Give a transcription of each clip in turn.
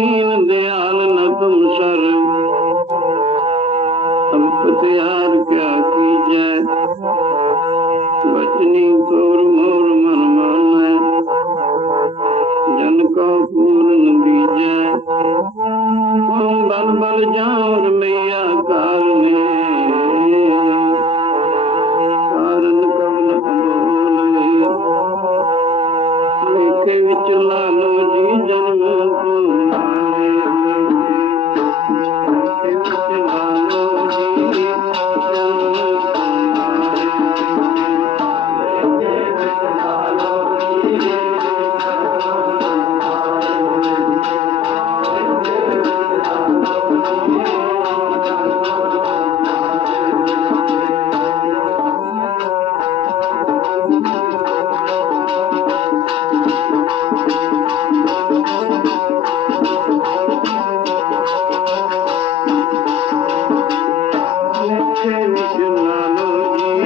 दीन दयाल न तुम सर, अब पतिहार क्या कीजै। बचनी तोर मोर मन मानै, जन को पूर्ण दीजै। हम बल बल जाऊर मैया कारने, कारण कब न बोले। लेखे विच लालो जी जन्म तुम्हारे, लेखे विच लालो जी जन्म तुम्हारे, लेखे विच लालो जी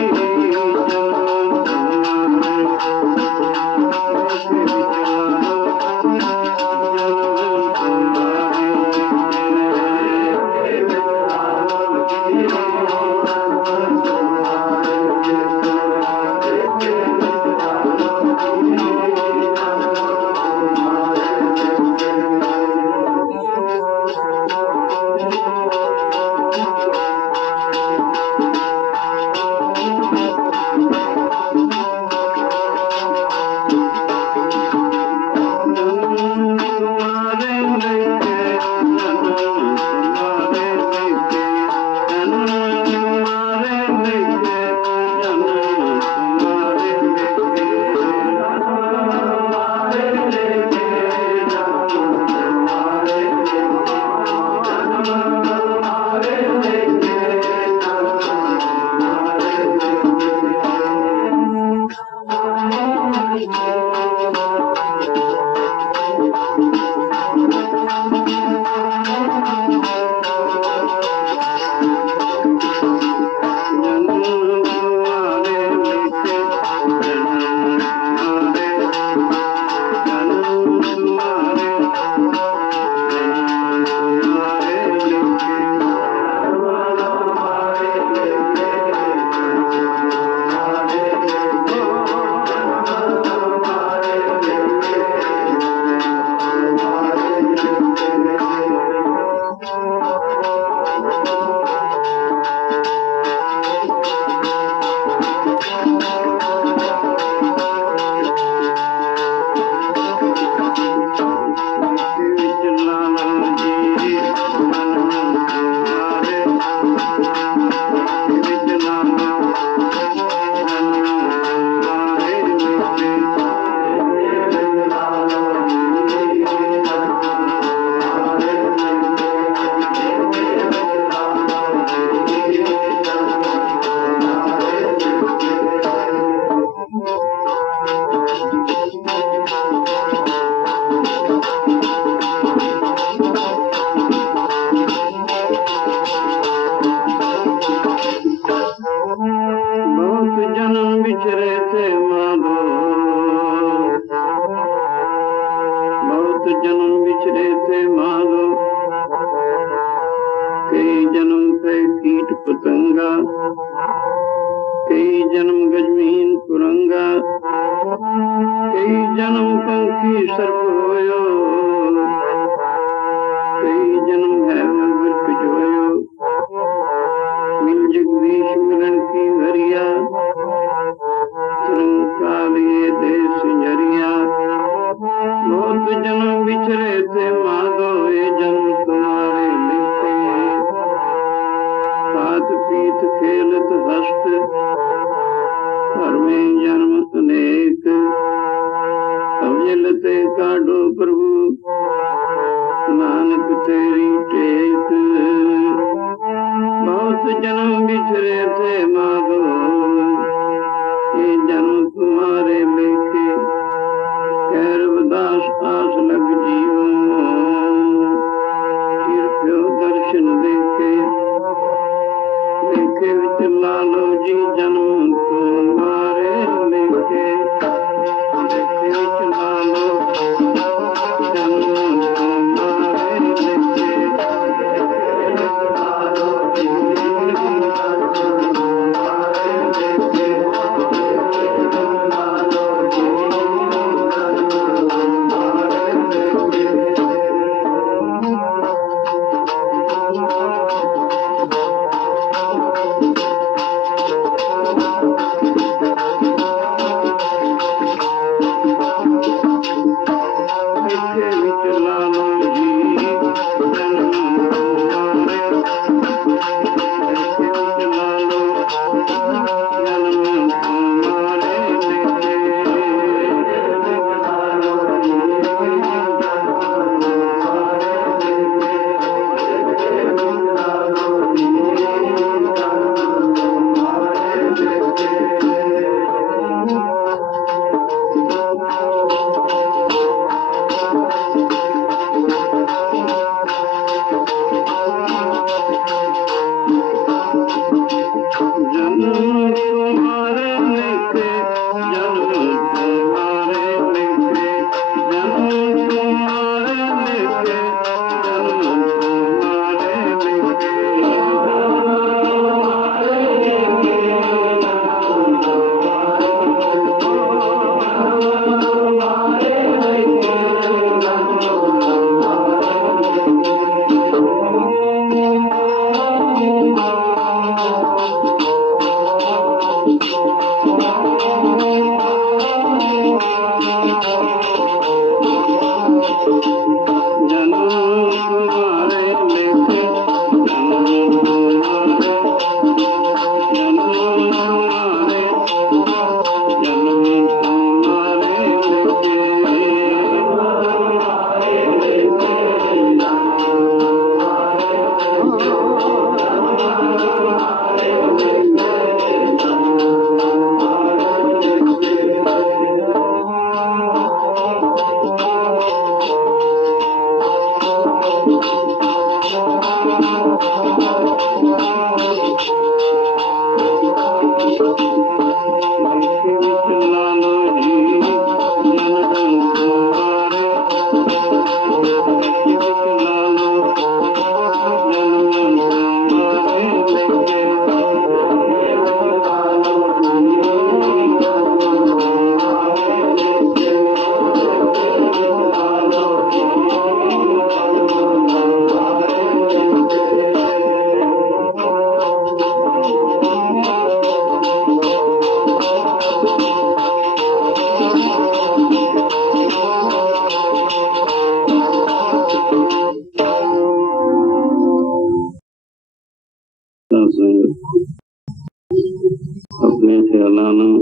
अपने ख्यालों ਨੂੰ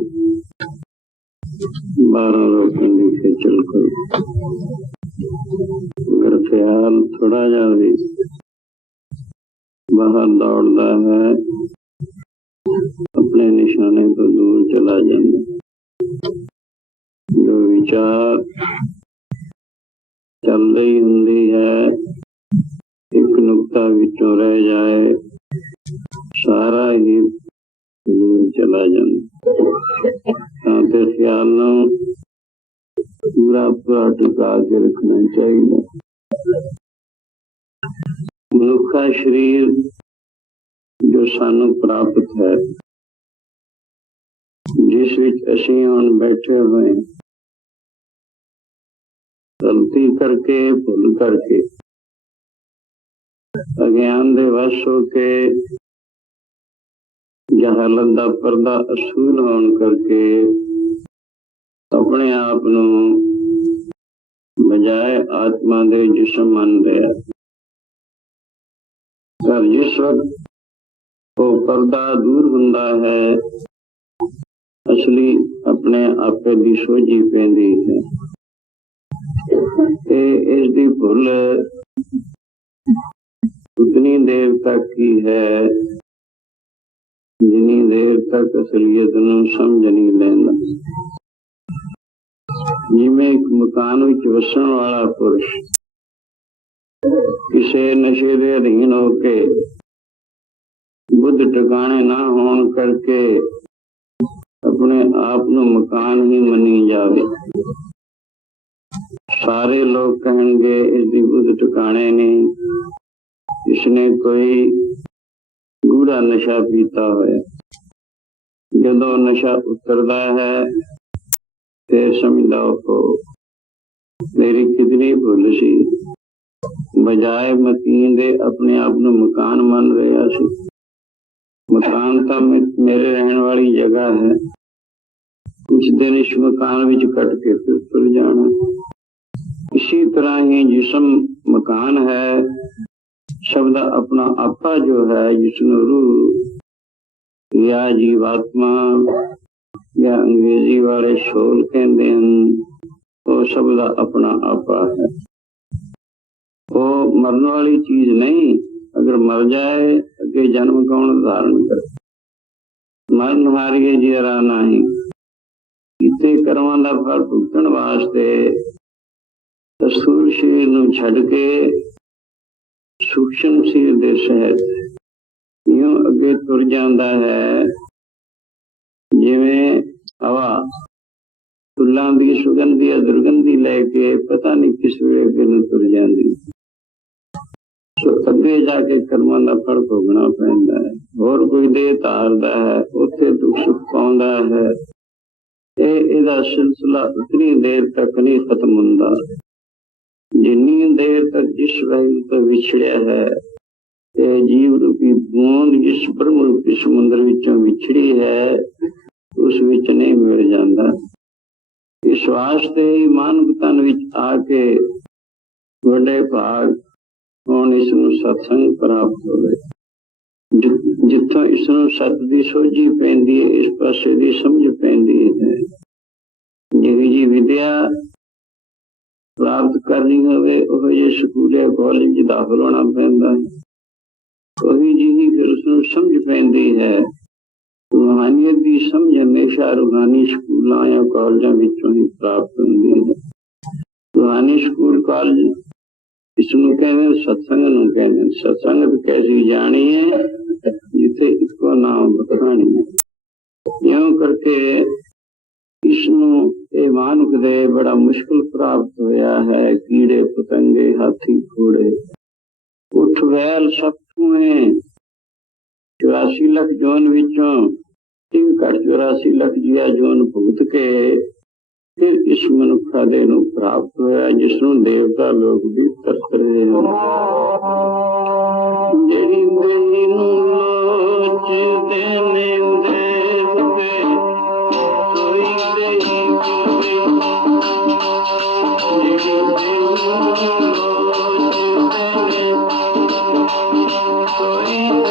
ਬਾਹਰੋਂ ਰੋਕਣ ਦੀ ਖੇਚਲ ਕਰੋ। अगर ख्याल थोड़ा जा भी बाहर दौड़ता है अपने निशाने तो दूर चला जाता। जो विचार चल रही होंदी है एक नुकता विचों रह जाए सारा ही दूर चला जाता। तो ख्याल नूं पूरा पूरा टिका के रखना चाहिए। मनुखा शरीर जो सानू प्राप्त है जिस विच असीं हुण बैठे हुए गलती करके भुल करके अज्ञान दे वश होके जहालत दा पर्दा असूल होने करके अपने आप नू बजाय आत्मा दे जिस्म मन रहा। पर जिस वक्त वो पर्दा दूर हुंदा है असली अपने आपे दी सोझी पैंदी है। इस दी भुल उतनी देर तक ही है जिनी देर तक असलियत नूं समझ नहीं लैंदा। जिवें एक मकान विच वसण वाला पुरुष किसी नशे दे अधीन होके बुद्ध ठिकाने ना होने करके अपने आप नूं मकान ही मनी जावे। सारे लोग कहेंगे इसकी बुद्ध ठिकाने नहीं, इसने कोई गूढ़ा नशा पीता है। जदों नशा उतरता है फिर समझदा हो मेरी कितनी भुल सी, बजाय मकीन दे अपने आप नूं मकान मन रहा सी। मकान तो मेरे रहने वाली जगह है, कुछ दिन इस मकान विच कट के फिर तुर जाना। इसी तरह ही जिस्म मकान है, शब्द अपना आपा जो है जिसनूं रूह या जीवात्मा या अंग्रेजी वाले सोल कहते हैं, वो शब्द अपना आपा है। वो मरने वाली चीज नहीं, अगर मर जाए अगे जन्म कौन धारण करे। मरण हारिए जरा नहीं, इतने कर्मां दा फल भुगतण वास्ते स्थूल शरीर नूं छड्ड के सूक्ष्म शरीर दे सहित यूं अगे तुर जांदा है जिवें हवा फुल्लां दी सुगंधी या दुर्गंधी लैके पता नहीं किस वेले अगे नूं तुर जांदी। सो अगे जाके कर्मां दा फल भोगना पैंदा है। होर कोई देह धारदा है उत्थे दुख सुख पाउंदा है। इहदा सिलसिला उतनी देर तक नहीं खत्म हुंदा जिन्नी देर तक जिस वाहिगुरू तो विछड़िया है। जीव रूपी बूंद जिस ब्रह्म रूपी समुद्र विचों विछड़ी है उस विच नहीं मिल जाता। इस वास्ते ही मानव तन विच आके बड़े भाग हुण इसनूं सत्संग प्राप्त होवे। जिथों इसनूं सत दी सोझी पैंदी है, इस पासे दी समझ पैंदी है। जिही जी विद्या प्राप्त करनी होवे ओह जे स्कूले कॉलेज दाखिल होना पैंदा है। वही जी फिर उसनूं समझ पैंदी है। रूहानियत की समझ हमेशा रूहानी स्कूलों या कॉलेजों विचों ही प्राप्त होंदी है। रूहानी स्कूल कॉलेज इसनूं कहते सत्संग नूं कहते। सत्संगत कैसी जानी है जिथे इको नाम बखानी है। इउं करके इसनूं ये मानुख दे बड़ा मुश्किल प्राप्त होया है। कीड़े पतंगे हाथी घोड़े उठ बैल सब छुए 84 लाख जोन विचों 84 लाख जिया जोन भुगत के फिर इस मनुखादे नूं प्राप्त होया जिसनूं देवता लोग भी तरस रहे हैं। जेड़ी देही नूं लोच देने देवते कोई देही कोई जेड़ी देही नूं लोच देने कोई देही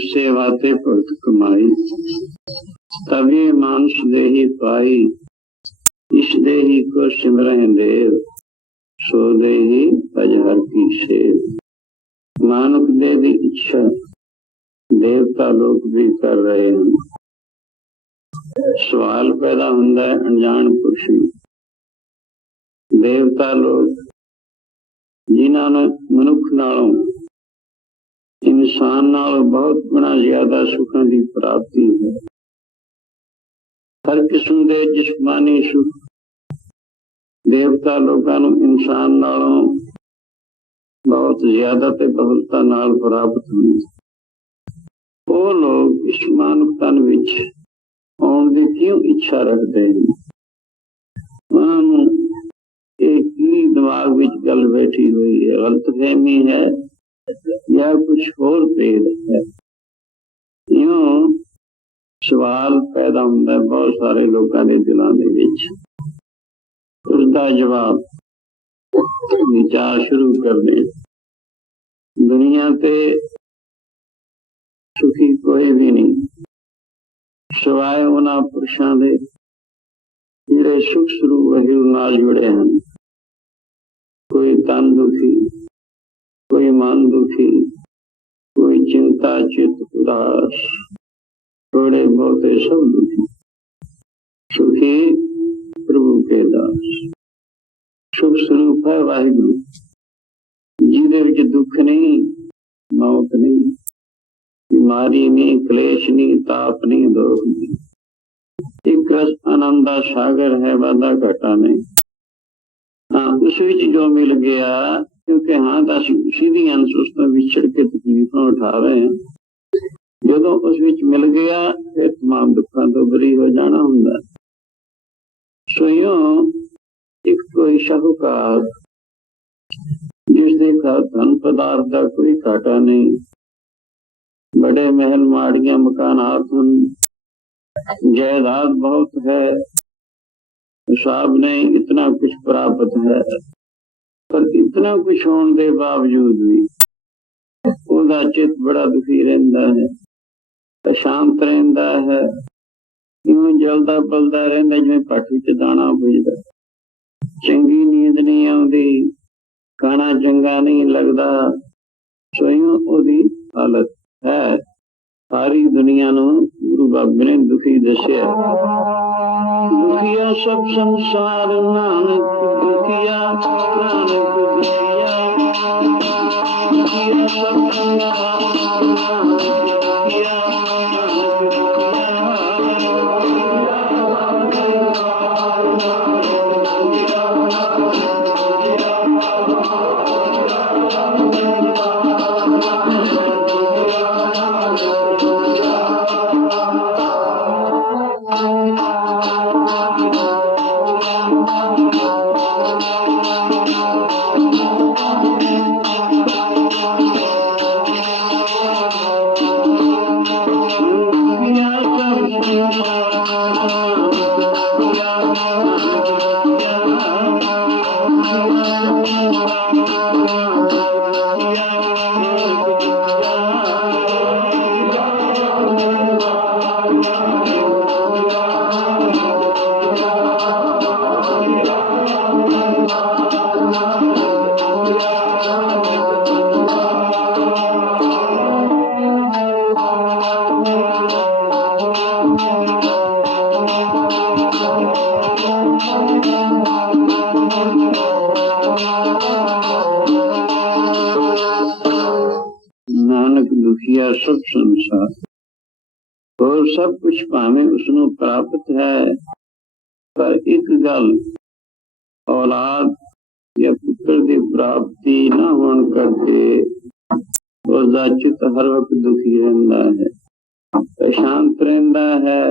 सेवाते भगत कमाई तभी मानुष देही पाई। इस देही को सिमरहि देव सो देही अजहर की सेव। मानुख दे दी इच्छा देवता लोग भी कर रहे हैं। सवाल पैदा हुंदा है अनजान पुरुष देवता लोग जिन्हां ने मनुख नालों इंसान नालों बहुत गुना ज्यादा सुखां की प्राप्ति है। हर किस्म के जिस्मानी सुख देवता लोगों नूं इंसान नालों बहुत ज्यादा ते बहुलता नाल प्राप्त हुंदे। वो लोग इस मानव तन विच आउण दी क्यों इच्छा रखते हैं? उन्हां नूं एक ही दिमाग विच गल बैठी हुई है, गलतफहमी है या कुछ होर भेद है। यूं सवाल पैदा होंदा है बहुत सारे लोगों के दिलों दे विच। उसका जवाब विचार शुरू कर दें। दुनिया ते सुखी कोई भी नहीं सिवाय उन्हां पुरुषां दे जिहड़े सुख स्वरूप वाहिगुरू नाल जुड़े हैं। कोई तन दुखी, कोई मन दुखी, कोई चिंता चित उदास, थोड़े बहुते सब दुखी। सुखी प्रभु के दास। सुख स्वरूप है वाहिगुरू जिहदे विच दुख नहीं, मौत नहीं, बीमारी नहीं, क्लेश नहीं, ताप नहीं, दुख नहीं। एक रस आनंद दा सागर है, वादा घाटा नहीं। हाँ उस विच जो मिल गया क्योंकि हाँ दस उसी दी अनसुस तो विछड़ के तकलीफां उठा रहे हैं। जदों उस विच मिल गया फिर तमाम दुखों तो बरी हो जाना हुंदा। सो यूं एक कोई शाहूकार जिसके घर धन पदार्थ का कोई घाटा नहीं, बड़े महल माड़ियां मकानात हैं, जायदाद बहुत है, साहब ने इतना कुछ प्राप्त है, पर इतना कुछ होने के बावजूद भी वो ਉਹਦਾ ਚਿੱਤ ਬੜਾ ਦੁਖੀ ਰਹਿੰਦਾ ਹੈ, ਅਸ਼ਾਂਤ ਰਹਿੰਦਾ ਹੈ, ਇਉਂ ਜਲਦਾ ਬਲਦਾ ਰਹਿੰਦਾ ਜਿਵੇਂ ਭੱਠ ਵਿੱਚ ਦਾਣਾ ਪੁੱਜਦਾ। ਚੰਗੀ ਨੀਂਦ ਨਹੀਂ ਆਉਂਦੀ, ਖਾਣਾ ਚੰਗਾ ਨਹੀਂ ਲੱਗਦਾ। ਸੋ ਇਉਂ ਉਹਦੀ ਹਾਲਤ ਹੈ। ਸਾਰੀ ਦੁਨੀਆ ਨੂੰ ਗੁਰੂ ਬਾਬੇ ਨੇ ਦੁਖੀ ਦੱਸਿਆ। ਦੁਖੀਆ ਸਭ ਸੰਸਾਰ ਨਾਨਕ ਦੁਖੀਆ, ਨਾਨਕ ਦੁਖੀਆ, ਦੁਖੀਆ ਸਭ ਸੰਸਾਰ ਨਾਨਕ ਦੁਖੀਆ, ਨਾਨਕ ਦੁਖੀਆ ਸਭ ਸੰਸਾਰ। ਹੋਰ ਸਭ ਕੁਛ ਭਾਵੇਂ ਉਸਨੂੰ ਪ੍ਰਾਪਤ ਹੈ, ਪਰ ਇੱਕ ਗੱਲ, ਔਲਾਦ ਜਾਂ ਪੁੱਤਰ ਦੀ ਪ੍ਰਾਪਤੀ ਨਾ ਹੋਣ ਕਰਕੇ ਉਸਦਾ ਚਿੱਤ ਹਰ ਵਕਤ ਦੁਖੀ ਰਹਿੰਦਾ ਹੈ, ਅਸ਼ਾਂਤ ਰਹਿੰਦਾ ਹੈ,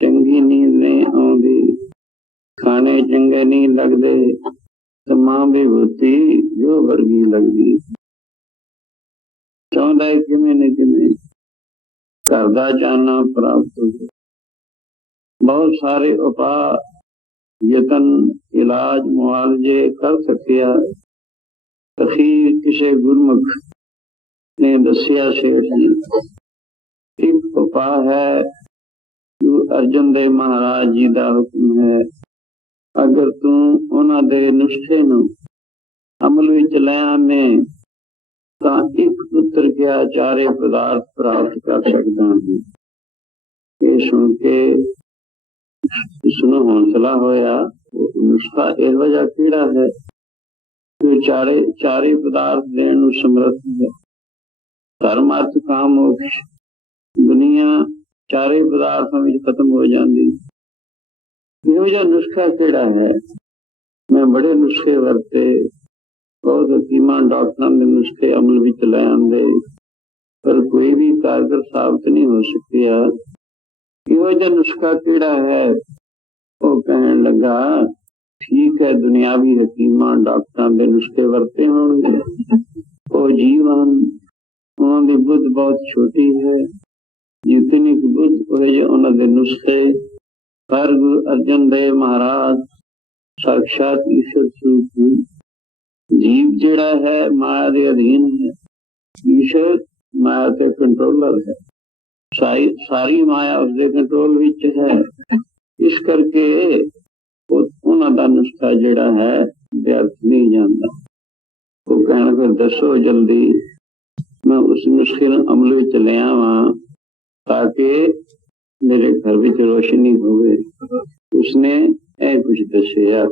ਚੰਗੀ ਨੀਂਦ ਨਹੀਂ ਆਉਂਦੀ, ਖਾਣੇ ਚੰਗੇ ਨਹੀਂ ਲੱਗਦੇ, ਤੇ ਮਾਂ ਵਿਭੂਤੀ ਜੋ ਵਰਗੀ ਲੱਗਦੀ। ਚਾਹੁੰਦਾ ਹੈ ਕਿਵੇਂ ਨਾ ਕਿਵੇਂ ਘਰ ਦਾ ਚਾਨਣਾ ਪ੍ਰਾਪਤ ਹੋ ਜਾਏ। ਬਹੁਤ ਸਾਰੇ ਉਪਾਅ, ਯਤਨ, ਇਲਾਜ, ਮੁਆਵਜ਼ੇ ਕਰ ਸਕਿਆ। ਅਖੀਰ ਕਿਸੇ ਗੁਰਮੁਖ ਨੇ ਦੱਸਿਆ, ਸੇਠ ਜੀ, ਇੱਕ ਉਪਾਅ ਹੈ, ਗੁਰੂ ਅਰਜਨ ਦੇਵ ਮਹਾਰਾਜ ਜੀ ਦਾ ਹੁਕਮ ਹੈ, ਅਗਰ ਤੂੰ ਉਹਨਾਂ ਦੇ ਨੁਸਖੇ ਨੂੰ ਅਮਲ ਵਿੱਚ ਲੈ ਆਵੇਂ ਤਾਂ ਇੱਕ ਪੁੱਤਰ ਕਿਹਾ ਚਾਰੇ ਪਦਾਰਥ ਪ੍ਰਾਪਤ ਕਰ ਸਕਦਾ ਹੈ। ਇਹ ਸੁਣ ਕੇ ਉਸਨੂੰ ਹੌਸਲਾ ਹੋਇਆ। ਨੁਸਖਾ ਇਹੋ ਜਿਹਾ ਕਿਹੜਾ ਹੈ ਜੋ ਚਾਰੇ ਪਦਾਰਥ ਦੇਣ ਨੂੰ ਸਮਰੱਥ ਹੈ? ਧਰਮ, ਅਰਥ, ਕਾਮ, ਮੋਕਸ਼। ਦੁਨੀਆ ਚਾਰੇ ਪਦਾਰਥਾਂ ਵਿੱਚ ਖਤਮ ਹੋ ਜਾਂਦੀ। ਇਹੋ ਜਿਹਾ ਨੁਸਖਾ ਕਿਹੜਾ ਹੈ? ਮੈਂ ਬੜੇ ਨੁਸਖੇ ਵਰਤੇ, ਬਹੁਤ ਹਕੀਮਾਂ, ਡਾਕਟਰਾਂ ਦੇ ਨੁਸਖੇ ਅਮਲ ਵਿੱਚ ਲੈ ਆਂਦੇ, ਪਰ ਕੋਈ ਵੀ ਕਾਰਗਰ ਸਾਬਤ ਨਹੀਂ ਹੋ ਸਕਿਆ। ਇਹੋ ਜਿਹਾ ਨੁਸਖਾ ਕਿਹੜਾ ਹੈ? ਉਹ ਕਹਿਣ ਲੱਗਾ, ਠੀਕ ਹੈ, ਦੁਨਿਆਵੀ ਹਕੀਮਾਂ, ਡਾਕਟਰਾਂ ਦੇ ਨੁਸਖੇ ਵਰਤੇ ਹੋਣਗੇ, ਉਹ ਜੀਵ ਹਨ, ਉਹਨਾਂ ਦੀ ਬੁੱਧ ਬਹੁਤ ਛੋਟੀ ਹੈ। ਜਿਤਨੀ ਕੁ ਬੁੱਧ ਉਹ ਜਿਹੇ ਉਹਨਾਂ ਦੇ ਨੁਸਖੇ। ਹਰ ਗੁਰੂ ਅਰਜਨ ਦੇਵ ਮਹਾਰਾਜ ਸਾਖਸ਼ਾਤ ਈਸ਼ਵਰ ਸਰੂਪ ਹਨ। ਜੀਵ ਜਿਹੜਾ ਹੈ ਮਾਇਆ ਦੇ ਅਧੀਨ ਹੈ, ਈਸ਼ਵਰ ਮਾਇਆ ਤੇ ਕੰਟਰੋਲਰ ਹੈ। ਸਾਰੀ ਮਾਇਆ ਉਸਦੇ ਕੰਟਰੋਲ ਵਿੱਚ ਹੈ। ਇਸ ਕਰਕੇ ਉਹਨਾਂ ਦਾ ਨੁਸਖਾ ਜਿਹੜਾ ਹੈ ਵਿਅਰਥ ਨਹੀਂ ਜਾਂਦਾ। ਉਹ ਕਹਿਣ, ਫਿਰ ਦੱਸੋ ਜਲਦੀ, ਮੈਂ ਉਸ ਨੁਸਖੇ ਨੂੰ ਅਮਲ ਵਿੱਚ ਲੈ ਆਵਾਂ ਤਾਂ ਕਿ ਮੇਰੇ ਘਰ ਵਿੱਚ ਰੋਸ਼ਨੀ ਹੋਵੇ। ਉਸਨੇ ਇਹ ਕੁਛ ਦੱਸਿਆ।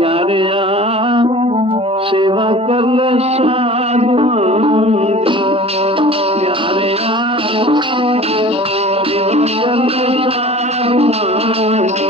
ਯਾਰਿਆ ਸੇਵਾ ਕਰ ਲੈ ਸਾਧੂਆਂ ਦੀ, ਯਾਰਿਆ ਸੇਵਾ ਕਰ ਲੈ ਸਾਧੂਆਂ ਦੀ।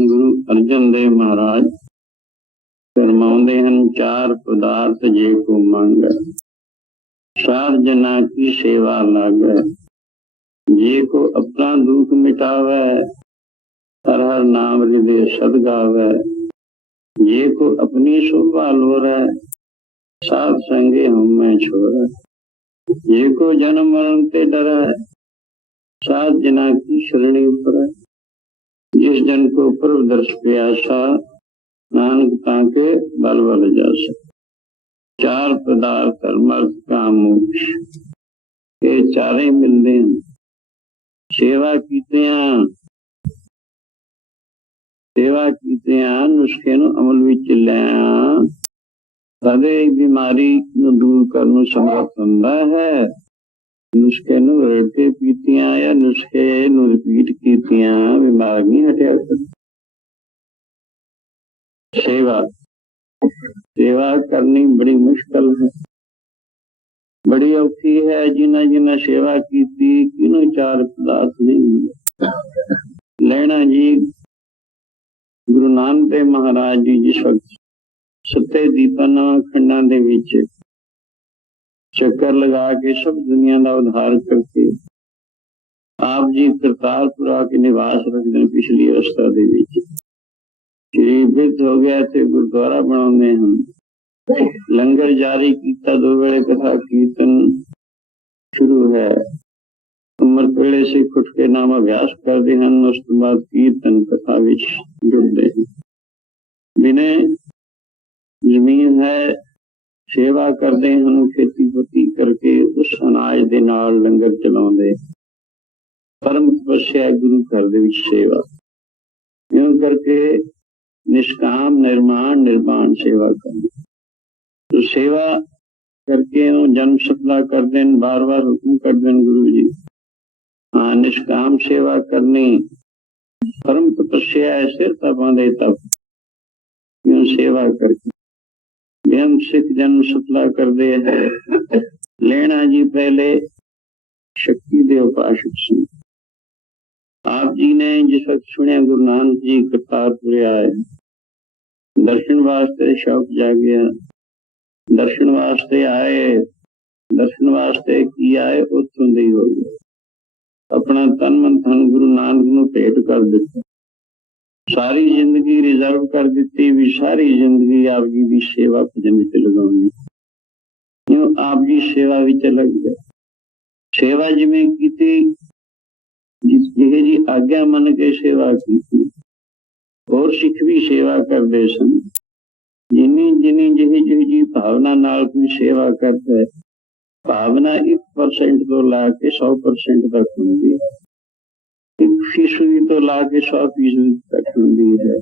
गुरु अर्जन देव महाराज फरमाते हैं, चार पदार्थ जे को मांगे, साध जना की सेवा लागे, जे को अपना दुख मिटावे, हर हर नाम हृदय सद गावे, जे को अपनी शोभा लोरे, साध संगे हम में छोड़े, जे को जन्म मरण ते डरे, साध जना की शरणी परे, जिस जन को प्रभु दर्श प्यासा, नानक ताके बल बल जासा। चार पदार्थ अर्थ काम मोक्ष ये चारे मिलते हैं। सेवा कीतियां नुस्खे नूं अमल विच लिया तदे बीमारी नूं दूर करन नूं समर्थ हुंदा है। नुस्खे नूं रड़ के पीतियां या नुस्खे नूं रिपीट कीतियां बीमार नहीं हटिया कर। सेवा करनी बड़ी मुश्किल है, बड़ी औखी है। जिन्ना जिन्ना सेवा की किनू चार पदार्थ नहीं मिले। लेना जी गुरु नानक देव महाराज जी जिस वक्त सत्ते दीपां खंडां दे विच चक्कर लगा के सब दुनिया का उद्धार करके आप जी करतारपुर आके निवास रखते पिछली अवस्था दे विच श्री बिरध हो गया थे गुरुद्वारा बनाने हैं। लंगर जारी किया, दो वेले कथा कीर्तन शुरू है। अमृत वेले से उठ के नाम अभ्यास करते हैं, उस तो बाद कीर्तन कथा विच जुड़ते हैं। बिने जमीन है सेवा करते हैं, खेती पति करके उस अनाज दे नाल लंगर चलाते। परम तपस्या गुरु घर दे विच सेवा यूं करके निष्काम निर्माण निर्माण सेवा करनी। तो सेवा करके जन्म सफला कर दें, बार बार हुक्म कर दें गुरु जी। हाँ, निष्काम सेवा करनी, परम तपस्या है, सिर तपांदे तप यूं सेवा करके बेहम सिख जन्म सफला कर दे है। लेना जी पहले शक्ति दे उपासक सुन। आप जी ने जिस वक्त सुने गुरु नानक जी करतारपुर आए, दर्शन वास्ते शौक जागया, दर्शन वास्ते आए, दर्शन वास्ते की आए उत्थों दे हो गए। अपना तन मन धन गुरु नानक नूं भेंट कर दिता, सारी जिंदगी रिजर्व कर दी भी सारी जिंदगी आप जी की सेवा भजन विच लगाउणी। क्यों आप जी सेवा विच लग गए। सेवा जिवें कीती, जिहे जी आग्या मन के सेवा की। और सिख भी सेवा करते सन। जिनी जिनी जिही जिही जी भावना नाल कोई सेवा करता है, भावना 1% तो ला के 100% तक होंगी, 1% तो ला के 100% तक होंगी है।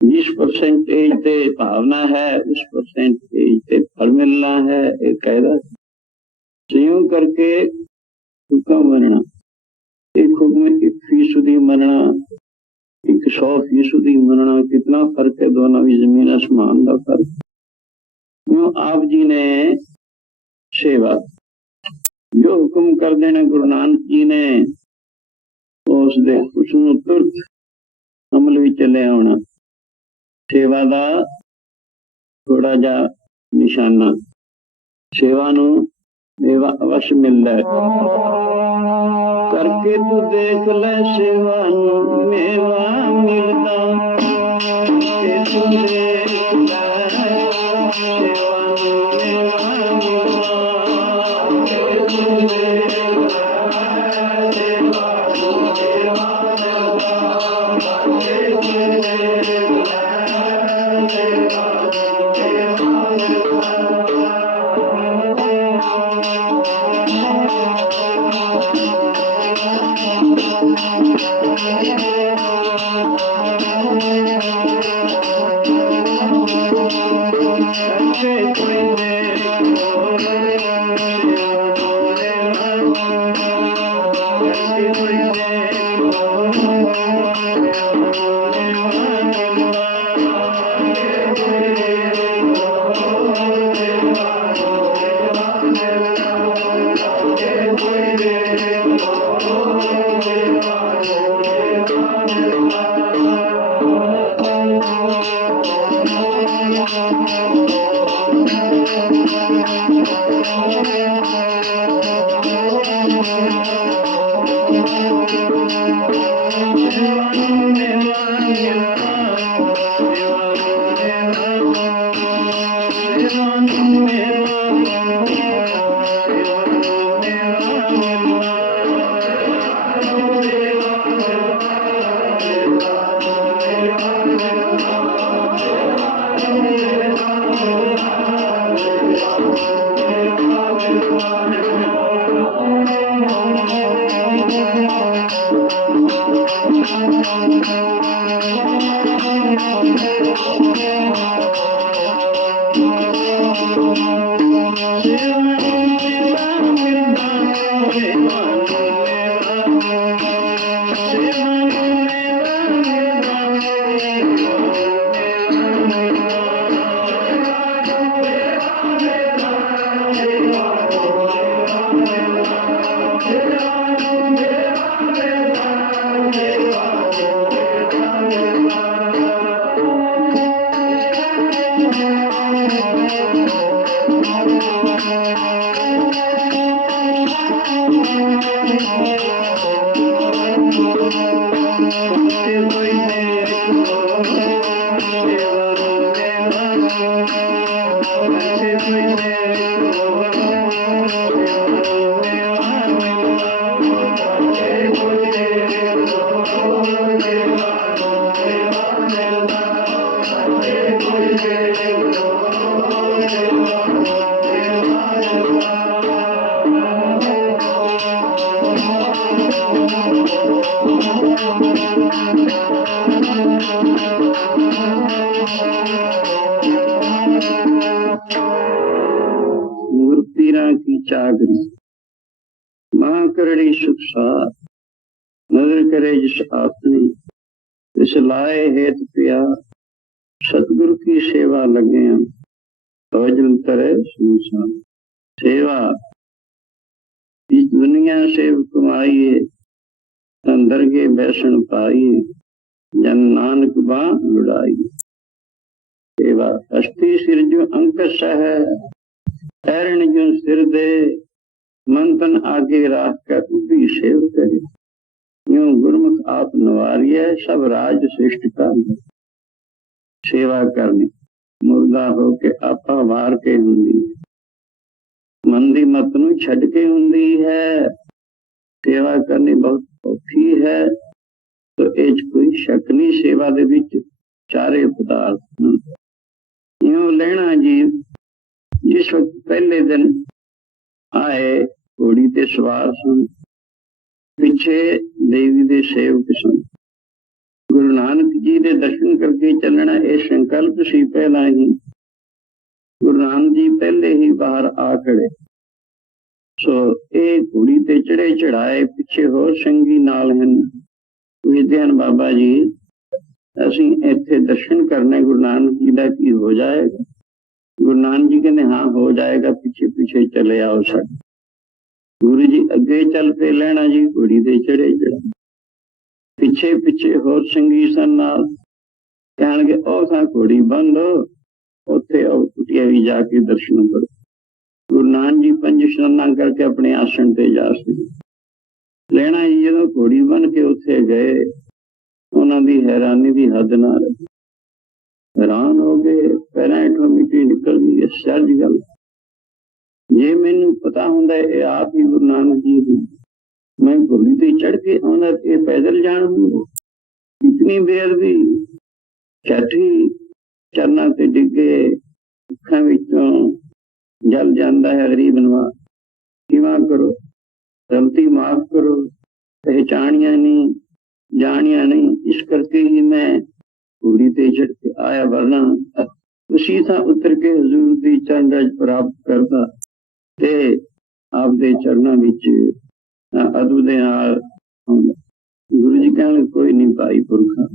जिस परसेंटेज से भावना है उस परसेंटेज से फल मिलना है। एक कायदा संयोग करके हुक्म बनना, एक हुक्म 1% मनना, एक 100% मनना, कितना फर्क है दोनों में, जमीन आसमान का फर्क। यूं आप जी ने सेवा जो हुक्म कर देना गुरु नानक जी ने, उसनों तुरंत अमल में चले आना। सेवा का थोड़ा जा निशाना, सेवा नू मेवा अवश्य मिलता है। करके तू देख ले सेवा नू मेवा मिलता, करके तू देख ले सेवा नू मेवा मिलता, करके तू देख ले सेवा नू मेवा मिलता, करके तू देख ले सेवा नू मेवा मिलता। चागरी मां करड़ी सुख साथ, नजर करे जिस आपने, जिस लाए हेत पिया, सतगुरु की सेवा लगे हम, तवजल करे संसार। सेवा इस दुनिया से कमाइए, अंदर के बैसन पाइए, जन नानक बां लुड़ाइए। सेवा अस्थि सिर जो अंकस है, ऐरण जो सिर दे, मन तन आगे राख कर उभी सेव करे। यूं गुरमुख आप नवारिय, सब राज श्रेष्ठ का। सेवा करनी मुर्दा हो के आपा वार के हुंदी, मन दी मत नूं छड्ड के हुंदी है। सेवा करनी बहुत औखी है, तो ਇਹ 'ਚ कोई शक नहीं। सेवा दे विच चारे पदार्थ यूं लेना जी। जिस वक्त पहले दिन आए घोड़ी ते सवार सन, पिछे देवी दे सेवक सन। गुरु नानक जी दे दर्शन करके चलना ये संकल्प सी पहला ही। गुरु नानक जी पहले ही बाहर आ खड़े। सो ये घोड़ी ते चढ़े चढ़ाए, पिछे होर संगी नाल हैं। पुछदे हन बाबा जी असीं इत्थे दर्शन करने गुरु नानक जी का की हो जाएगा? गुरु नानक जी कहते हाँ हो जाएगा, पीछे पीछे चले आओ साडे। गुरु जी अगे चल पे लेना जी घोड़ी ते चढ़े चढ़ा, पिछे पिछे होर संगी सन नाल। कहणगे ओ था घोड़ी बंद हो, उत्थे कुटिया भी जाके दर्शन करो। गुरु नानक जी पंज शरणा करके अपने आसन ते जा सके लेना जी। जो घोड़ी बन के उत्थे गए, उन्हां दी हैरानी दी हद ना रही। हैरान हो गए, पैरां हेठों मिट्टी निकल गई। आश्चर्य गल, जे मैनू पता हुंदा ये आप ही गुरु नानक जी दी, मैं घोड़ी ते चढ़ के आउंदा ये पैदल जाण हुंदा। इतनी बेअदबी। झट चरना ते डिगे, अखां विचों जल जांदा है गरीब नवाज। किवां करो, गलती माफ करो, पहचानिया नहीं जानिया नहीं, इस करके ही मैं घोड़ी ते चढ़ के आया, वरना उसी था उतर के हजूर दी चरण रज प्राप्त करता ते आप दे चरणों विच अदब दे नाल आउंदा। गुरु जी कहण कोई नहीं भाई पुरखा,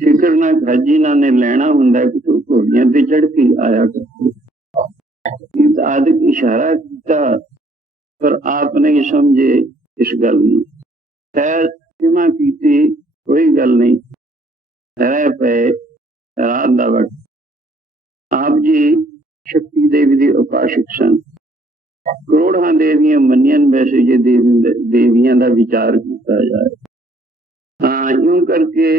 फिक्र ना कर, जिन्हां ने लैना हुंदा कि तू घोड़ियां ते चढ़ के आया कर। आदि इशारा किया पर आप नहीं समझे इस गल नूं। खैर क्षमा कीती, कोई गल नहीं। रह पे रात दा वक्त आप जी शक्ति देवी दे उपासक सन। करोड़ां देवियां मनियन, वैसे जे देवियां दा विचार किया जाए। हाँ यूं करके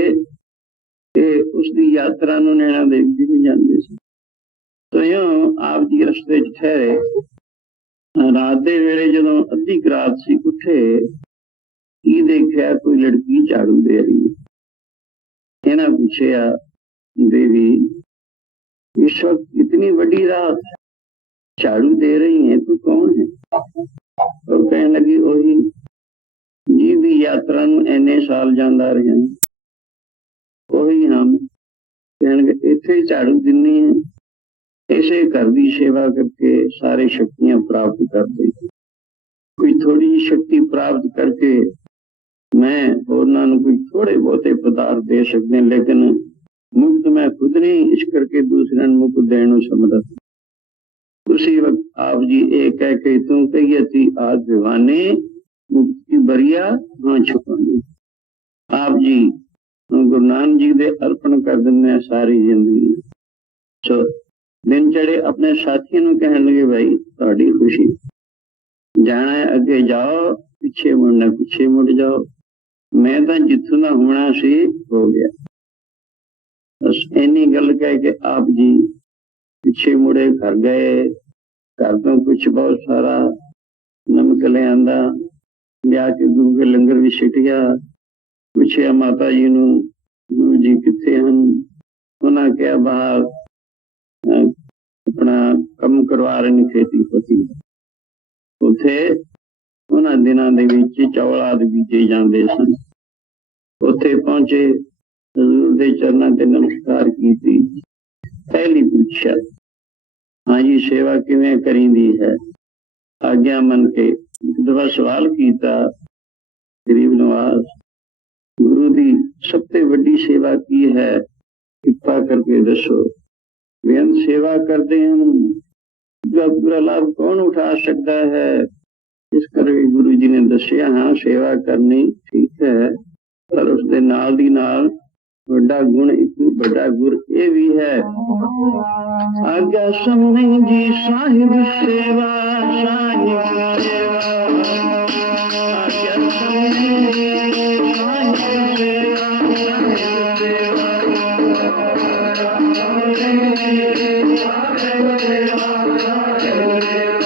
उसकी यात्रा नूं नैना देवी भी जाते सी। तो यूं आप जी रस्ते च ठहरे। रात दे वेले जदों अद्धी रात सी, उठे की देखिया कोई लड़की झाड़ू दे रही। इन्हां पूछया देवी इस वक्त इतनी बड़ी रात झाड़ू दे रही है, तू कौन है? और कहने लगी वही जी दी यात्रा नूं इन्ने साल जांदा रहा, वही हम। कहने इत्थे झाड़ू दिन्नी है, इसे घर की सेवा करके सारी शक्तियां प्राप्त करते। कोई थोड़ी शक्ति प्राप्त करके मैं होरनां नूं कोई थोड़े बहुते पदार्थ दे सकते, लेकिन मुक्त मैं खुद नहीं, इस करके दूसरे मुक्त देने समर्थ। उसी वक्त आप जी ये कह के तू कही थी आज विवाने मुक्ति बरिया हाँ छुपाने। आप जी गुरु नानक जी दे अर्पण कर देने सारी जिंदगी। सो दिन चढ़े अपने साथियों नूं कहण लगे भाई तुहाडी खुशी, जाना है अगे जाओ, पिछे मुड़ना पिछे मुड़ जाओ। मैं तो जिथों दा होना सी हो गया। बस इन्नी गल कह के आप जी पिछे मुड़े, घर गए। घर तो कुछ बहुत सारा नमक ले आंदा, लिया के गुरु के लंगर भी सिटिया। पूछया माता जी नूं गुरु जी कित्थे हन? उन्हां कहा बाहर अपना कम करवा रहे खेती पति। उत्थे उन्हां दिनां दे विच चौल आदि बीजे जांदे सन। उत्थे पहुंचे, हजूर दे चरनां ते नमस्कार कीती। पहली पूछा हाँ जी सेवा किवें करींदी है? आज्ञा मन के एक दफा सवाल किया, गरीब नवाज गुरु दी सबसे बड़ी सेवा की है, कृपा करके दसो। बेअंत सेवा करते हैं, इसका पूरा लाभ कौन उठा सकता है? इस करके गुरु जी ने दसिया हाँ सेवा करनी ठीक है, पर उसके नाल दी नाल बड़ा गुण, एक बड़ा गुर ये भी है। आज्ञा समझ जी साहिब सेवा, साहिब सेवा, आज्ञा समझ जी साहिब सेवा, साहिब सेवा,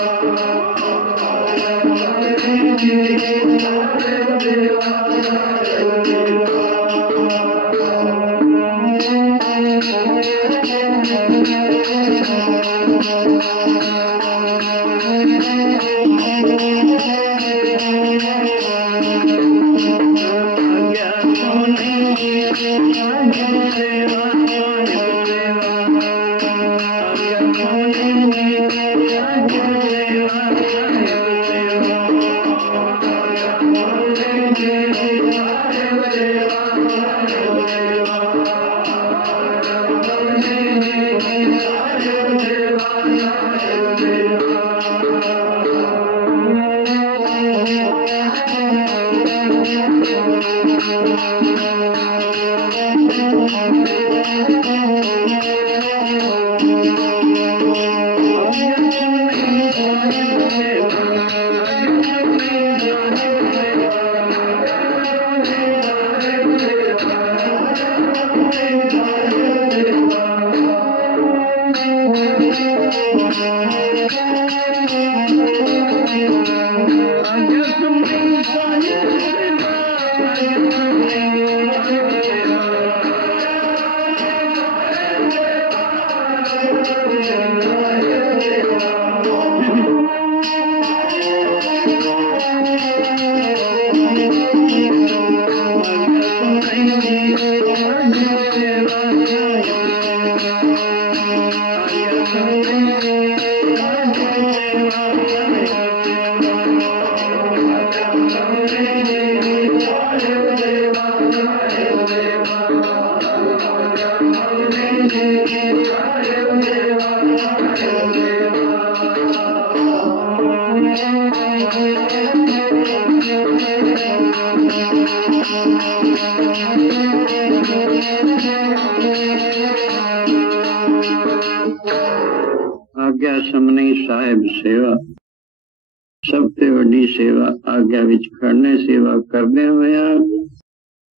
आज्ञा समनी साहिब सेवा सब ते वड्डी सेवा आज्ञा विच खड़ने सेवा करदे होया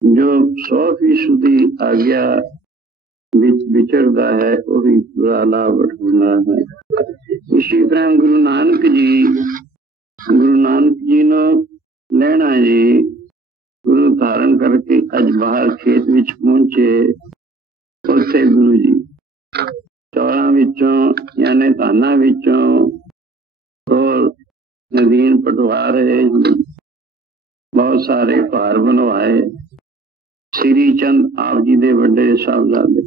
जो 100% आज्ञा विच विचरदा है वही पूरा लाभ उठाना है। इसी तरह गुरु नानक जी नो लेना जी गुरु धारण करके अज बाहर खेत विच पहुंचे। उत्थे गुरु जी चौलां विचों यानी धाना विचों और नदीन पटवा रहे हैं। बहुत सारे भार बनवाए। श्री चंद आप जी दे बड़े साहबजादे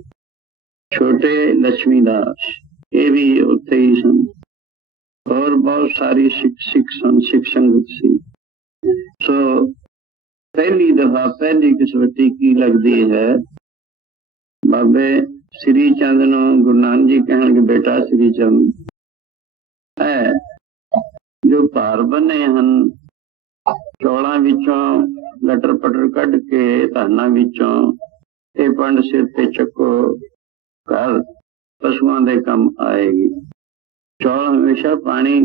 छोटे लक्ष्मी दास ये भी उत्थे ही सन और बहुत सारी सिख संगत सी। सो पहली दफा पहली कसवटी की लगती है बाबे श्री चंद नो गुरु नानक जी कहणगे बेटा श्री चंद है जो भार बने हन चौलां विचों लटर पटर कढ़ के धाना विचों ये पंड सिर ते चको घर पशुआं दे कम आएगी। चौल हमेशा पानी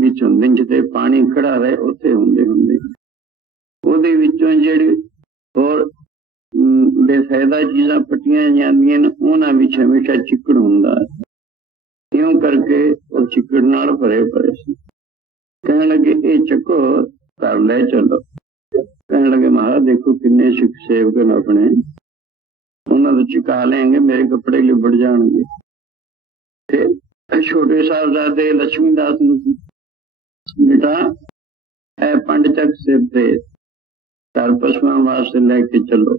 विच हुंदे जिथे पानी खड़ा रहे उत्थे हुंदे हुंदे ओहदे विचों जिहड़ी होर बेफायदा चीज़ां पट्टियां जांदियां ने उन्हां विच हमेशा चिकड़ हुंदा है। इउं करके वो चिकड़ नाल भरे पए सी। कहण लगे ये चको घर ले चलो। कहण लगे महाराज देखो किन्ने सिख सेवक ने अपने उन्हां तो चुका लेंगे मेरे कपड़े लिबड़ जाणगे। ते छोटे साहबजादे लक्ष्मीदास नूं बेटा ए पंड चक सिर ते घर पशुआं वास्ते लेके चलो।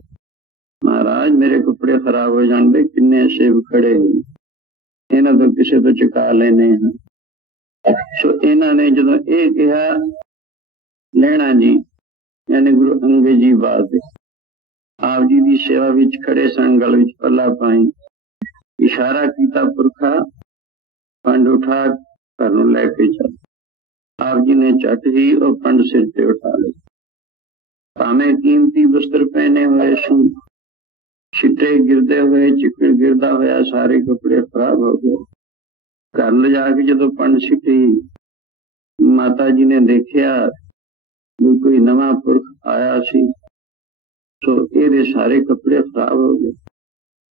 महाराज मेरे कपड़े खराब हो जाते किन्ने सेव खड़े हैं इन्हां तो किसी तो चुका लेने हैं। सो इन्हां ने जदों ये कहा लेना जी यानी गुरु अंगद जी बात आप जी की सेवा विच खड़े सन गल विच पल्ला पाई इशारा किया पुरखा पंड उठा घर नूं लैके चल। आप जी ने झट ही वह पंड सिर ते उठा ले। भावें कीमती वस्त्र पहने हुए सन छिट्टे गिरते हुए चिकड़ गिरदा होया सारे कपड़े खराब हो गए। घर ले जाके जदों पंड सिटी माता जी ने देखिया कोई नवा पुरख आया सी तो ये सारे कपड़े खराब हो गए।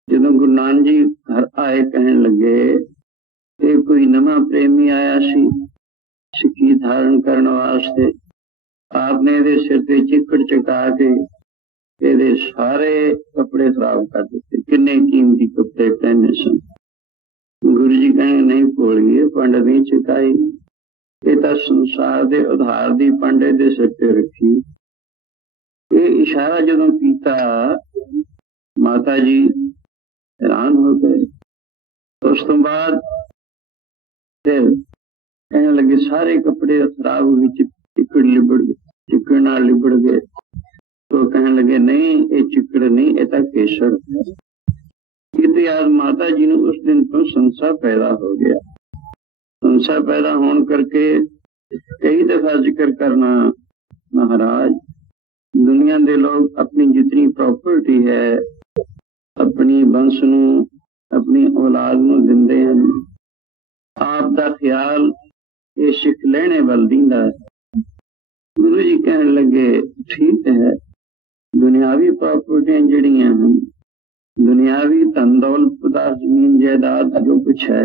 जदों गुरु नानक जी घर आए कहन लगे ये कोई नवा प्रेमी आया सी सिक्की धारण करने वास्ते। आपने ये सिर ते चिकड़ चका के ये सारे कपड़े खराब कर दिते। किन्ने कीमती कपड़े पहने सन। गुरु जी कहें नहीं भोलिए पंड नहीं चुकाई ये तो संसार के उधार की पंडे दे सिर ते रखी। ये इशारा जदों कीता माता जी हैरान हो गए। उस तो बाद फिर कहने लगे सारे कपड़े खराब हो गए, चिकड़ लिबड़ गए, चिकड़ नाल लिबड़ गए। तो कहने लगे नहीं ये चिकड़ नहीं, ये तो केसर है। कि आज माता जी ने उस दिन तो संशय पैदा हो गया। संशय पैदा होने करके कई दफा जिक्र करना, महाराज दुनिया के लोग अपनी जितनी प्रॉपर्टी है अपनी वंश नूं अपनी औलाद नूं दिंदे हैं, आप दा ख्याल ये सिख लेने वाल दींदा है। गुरु जी कहने लगे ठीक है, दुनियावी प्रॉपर्टियां जड़ियां हैं, दुनियावी धन दौलत पदार्थ जमीन जायदाद जो कुछ है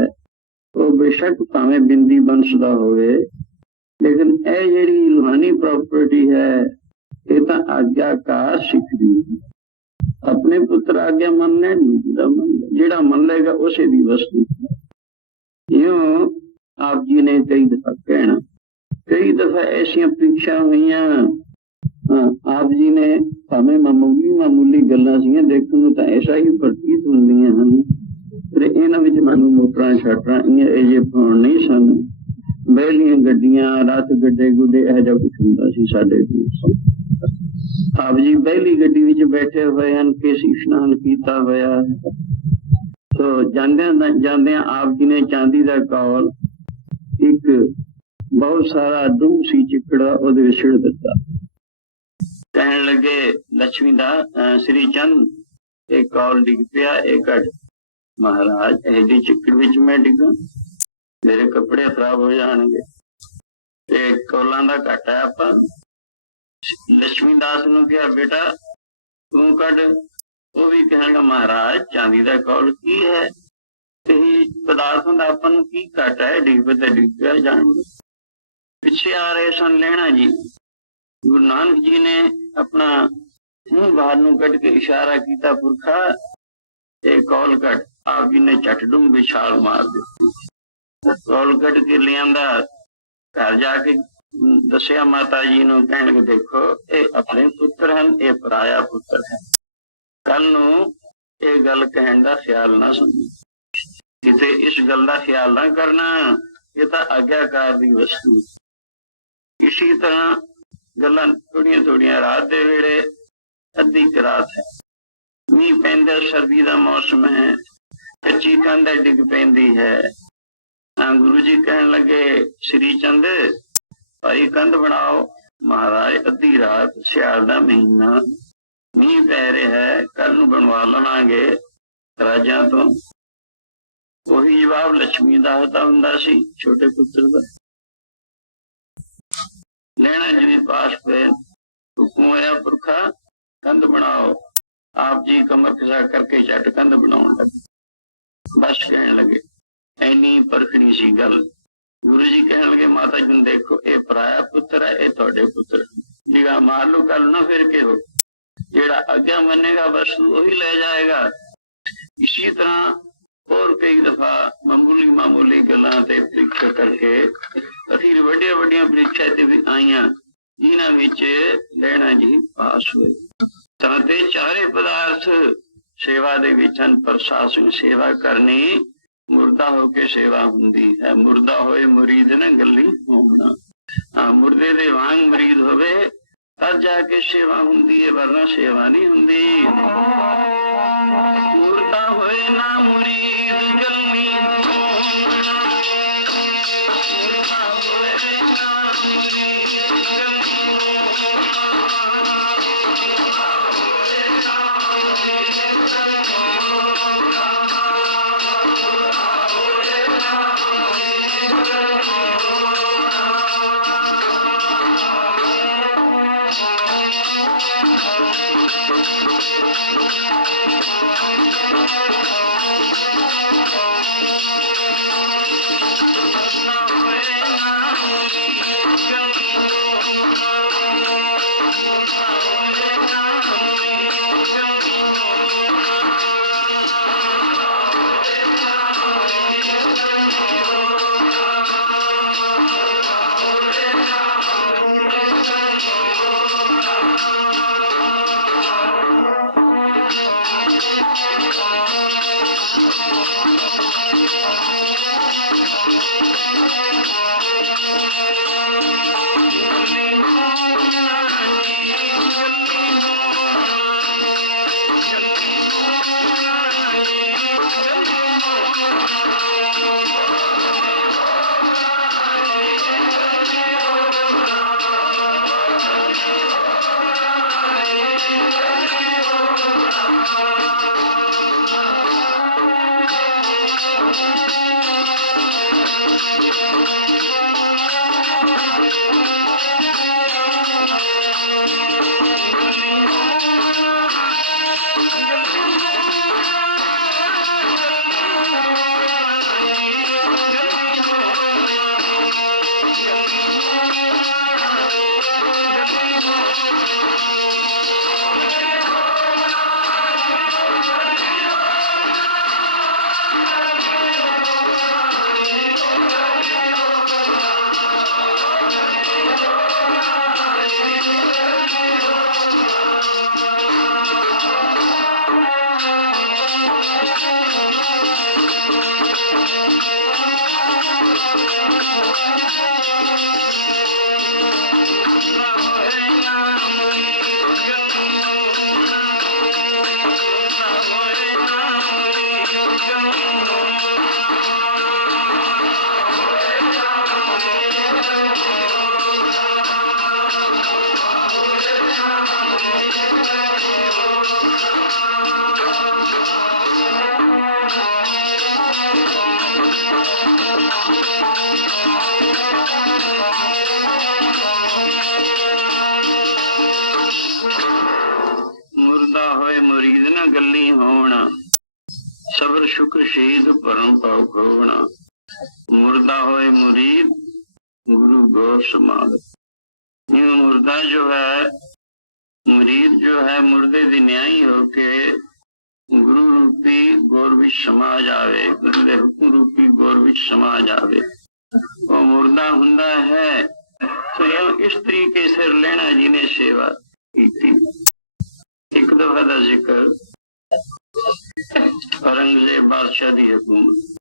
वो बेशक भावें बिंदी वंश दा होवे, लेकिन यह जिहड़ी रूहानी प्रॉपर्टी है ये तो आज्ञाकार सिख दी। अपने पुत्र आज्ञा मनने जिहड़ा मन लेगा उसे दी वस्तु। यूं आप जी ने कई दफा कहना, कई दफा ऐसी परीक्षा हुई, आप जी ने भावें मामूली गल्लां सीगियां देखण नूं तां ऐसा ही प्रतीत हुंदियां हन, पर इन्हां विच मैनूं मोटरां छाटरां इहे फोन नहीं सन, बहलियां गड्डियां रथ गड्डे गुड्डे इहो जिहा कुछ हुंदा सी साडे कोल। आप जी पहली गड्डी विच बैठे हुए हैं, केसी इशनान किया होया। तो जांदियां आप जी ने चांदी का कौल एक बहुत सारा डूंग सी चिकड़ा उहदे विच छिड़ दिता। कहने लगे लक्ष्मी दास श्री चंद एक कौल डिग पिया, एक घट। महाराज एडी चिकड़ विच मैं डिगा, मेरे कपड़े खराब हो जाएंगे, कौलां दा घट है। आपां लक्ष्मी दास नूं कहा बेटा तू कड, वो भी कहेगा महाराज चांदी का कौल की है, पदार्थों का अपन की घट है, डिग पे डिग पिया जान। पिछे आ रहे सन लेना जी, गुरु नानक जी ने अपना मुंह बाहर नूं कट के इशारा किया, पुरखा ये कौल कट। आप जी ने झट डूंग विछाल मार दी, कौल कट के लियांदा, घर जाके दसिया माता जी नूं, कहण लगे देखो ये अपने पुत्र हैं, ये पराया पुत्र है, कल नूं ये गल कहण दा ख्याल ना समझो, किते इस गल दा ख्याल ना करना, ये तां आग्याकार दी वस्तु। इसी तरह गल्लां थोड़ियां थोड़ियां रात दे वेले अद्धी क रात है, मींह पैंदा, सर्दी दा मौसम है, कच्ची कंध डिग पैंदी है। गुरु जी कहण लगे श्री चंद भाई कंध बनाओ। महाराज अद्धी रात सियाल दा महीना मींह पै रहा है, कल नूं बनवा लवांगे राजां तो। वही जवाब लक्ष्मी दास दा हुंदा सी, छोटे पुत्र दा। लैना जी पास पे हुक्म होया, पुरखा कंध बनाओ। आप जी कमर कसा करके झट कंध बनाउण लगे। बस कहण लगे ऐनी परखड़ी सी गल। गुरु जी कहने लगे माता जी देखो ये पराया पुत्र है, ये थोड़े पुत्र जिगा मार लो कल ना फिर के हो, जेड़ा आज्ञा मनेगा वस्तु वही ले जाएगा। इसी तरह और कई दफा मामूली गल्लां ते परीक्षा करके अखीर वड्डियां वड्डियां परीक्षा ते भी आईयां, जिन्हां विच लैना जी पास होए। तां ते चारे पदार्थ सेवा दे विच हन, पर सासू सेवा करनी मुर्दा होके सेवा हुंदी है। मुर्दा होए मुरीद न गली होना, मुर्दे दे वांग मुरीद होवे तब जाके सेवा हुंदी है, वरना सेवा नहीं हुंदी। मुर्दा होए ना मुरीद गली होना, मुर्दा होए ना मुरीद गली मुरीद न गली होना, सबर शुक्र शहीद परम पाव खोना। मुर्दा होए मुरीद गुरु गौर समाद। यूं मुर्दा जो है, मुरीद जो है, मुर्दे दी न्यायी होके गुरु रूपी गौर विच समा जावे, गुरु दे हुक्म रूपी गौर विच समा जावे। वो मुर्दा हुंदा है। तो इस तरीके से लेना जी ने सेवा की। एक दफा का जिक्र औरंगजेब बादशाह की हुकूमत,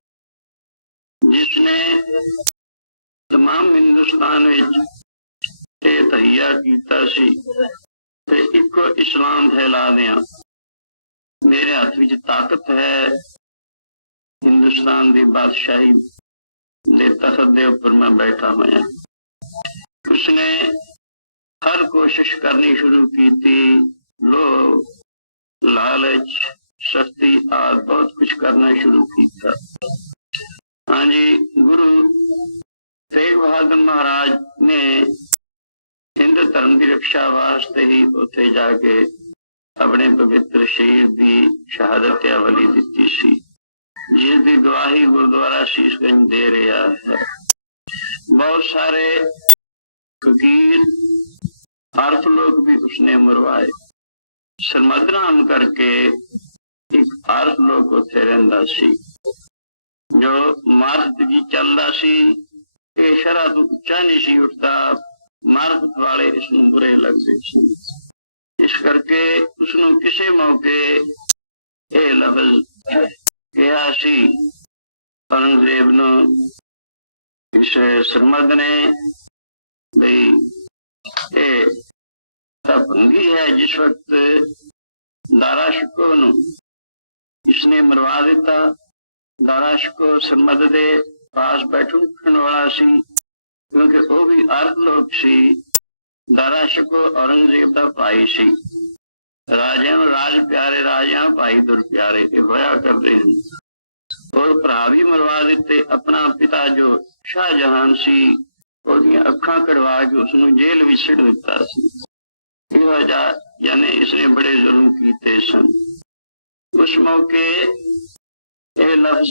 जिसने तमाम हिंदुस्तान विच तहिया कीता सी ते इको इस्लाम फैला दिया। मेरे हाथ विच ताकत है, हिंदुस्तान की बादशाही दे तख्त दे उपर मैं बैठा हुआ। उसने हर कोशिश करनी शुरू की थी, लोभ, लालच, शक्ति आदि बहुत कुछ करना शुरू किया। हाँ जी, गुरु तेग बहादुर महाराज ने हिंदू धर्म की रक्षा वास्ते ही उत्थे जाके अपने पवित्र शरीर की शहादत अवली दी सी, जिसकी गवाही गुरुद्वारा शीशगंज दे रहा है। बहुत सारे फकीर अर्थ लोग भी उसने मरवाए। सरमद नाम करके एक अर्थ लोग उत्थे रहिंदा सी, जो मार्फत की चलदा सी। ये शरा तो उच्चा नहीं सी उठता, मार्फत वाले इसनू बुरे लगते सन। इस करके उसनू किसी मौके ये लफ्ज कहा सी औरंगजेब नू, इस सरमद ने, भाई ये भंगी है। जिस वक्त दारा शिको नू इसने मरवा दिता, दारा शिको सरमद दे पास बैठन वाला सी, क्योंकि वो भी अर्थ लोग सी। दारा शिको औरंगजेब का भाई सी। राजा राज प्यारे, राजा भाई दुर प्यारे के होया करते हैं। और भरा भी मरवा दिते। अपना पिता जो शाहजहान सी, ओदियां अखां कड़वा के उसनू जेल विच सिट दिता सी। यानी इसने बड़े जुल्म कीते सन। उस मौके यह लफ्ज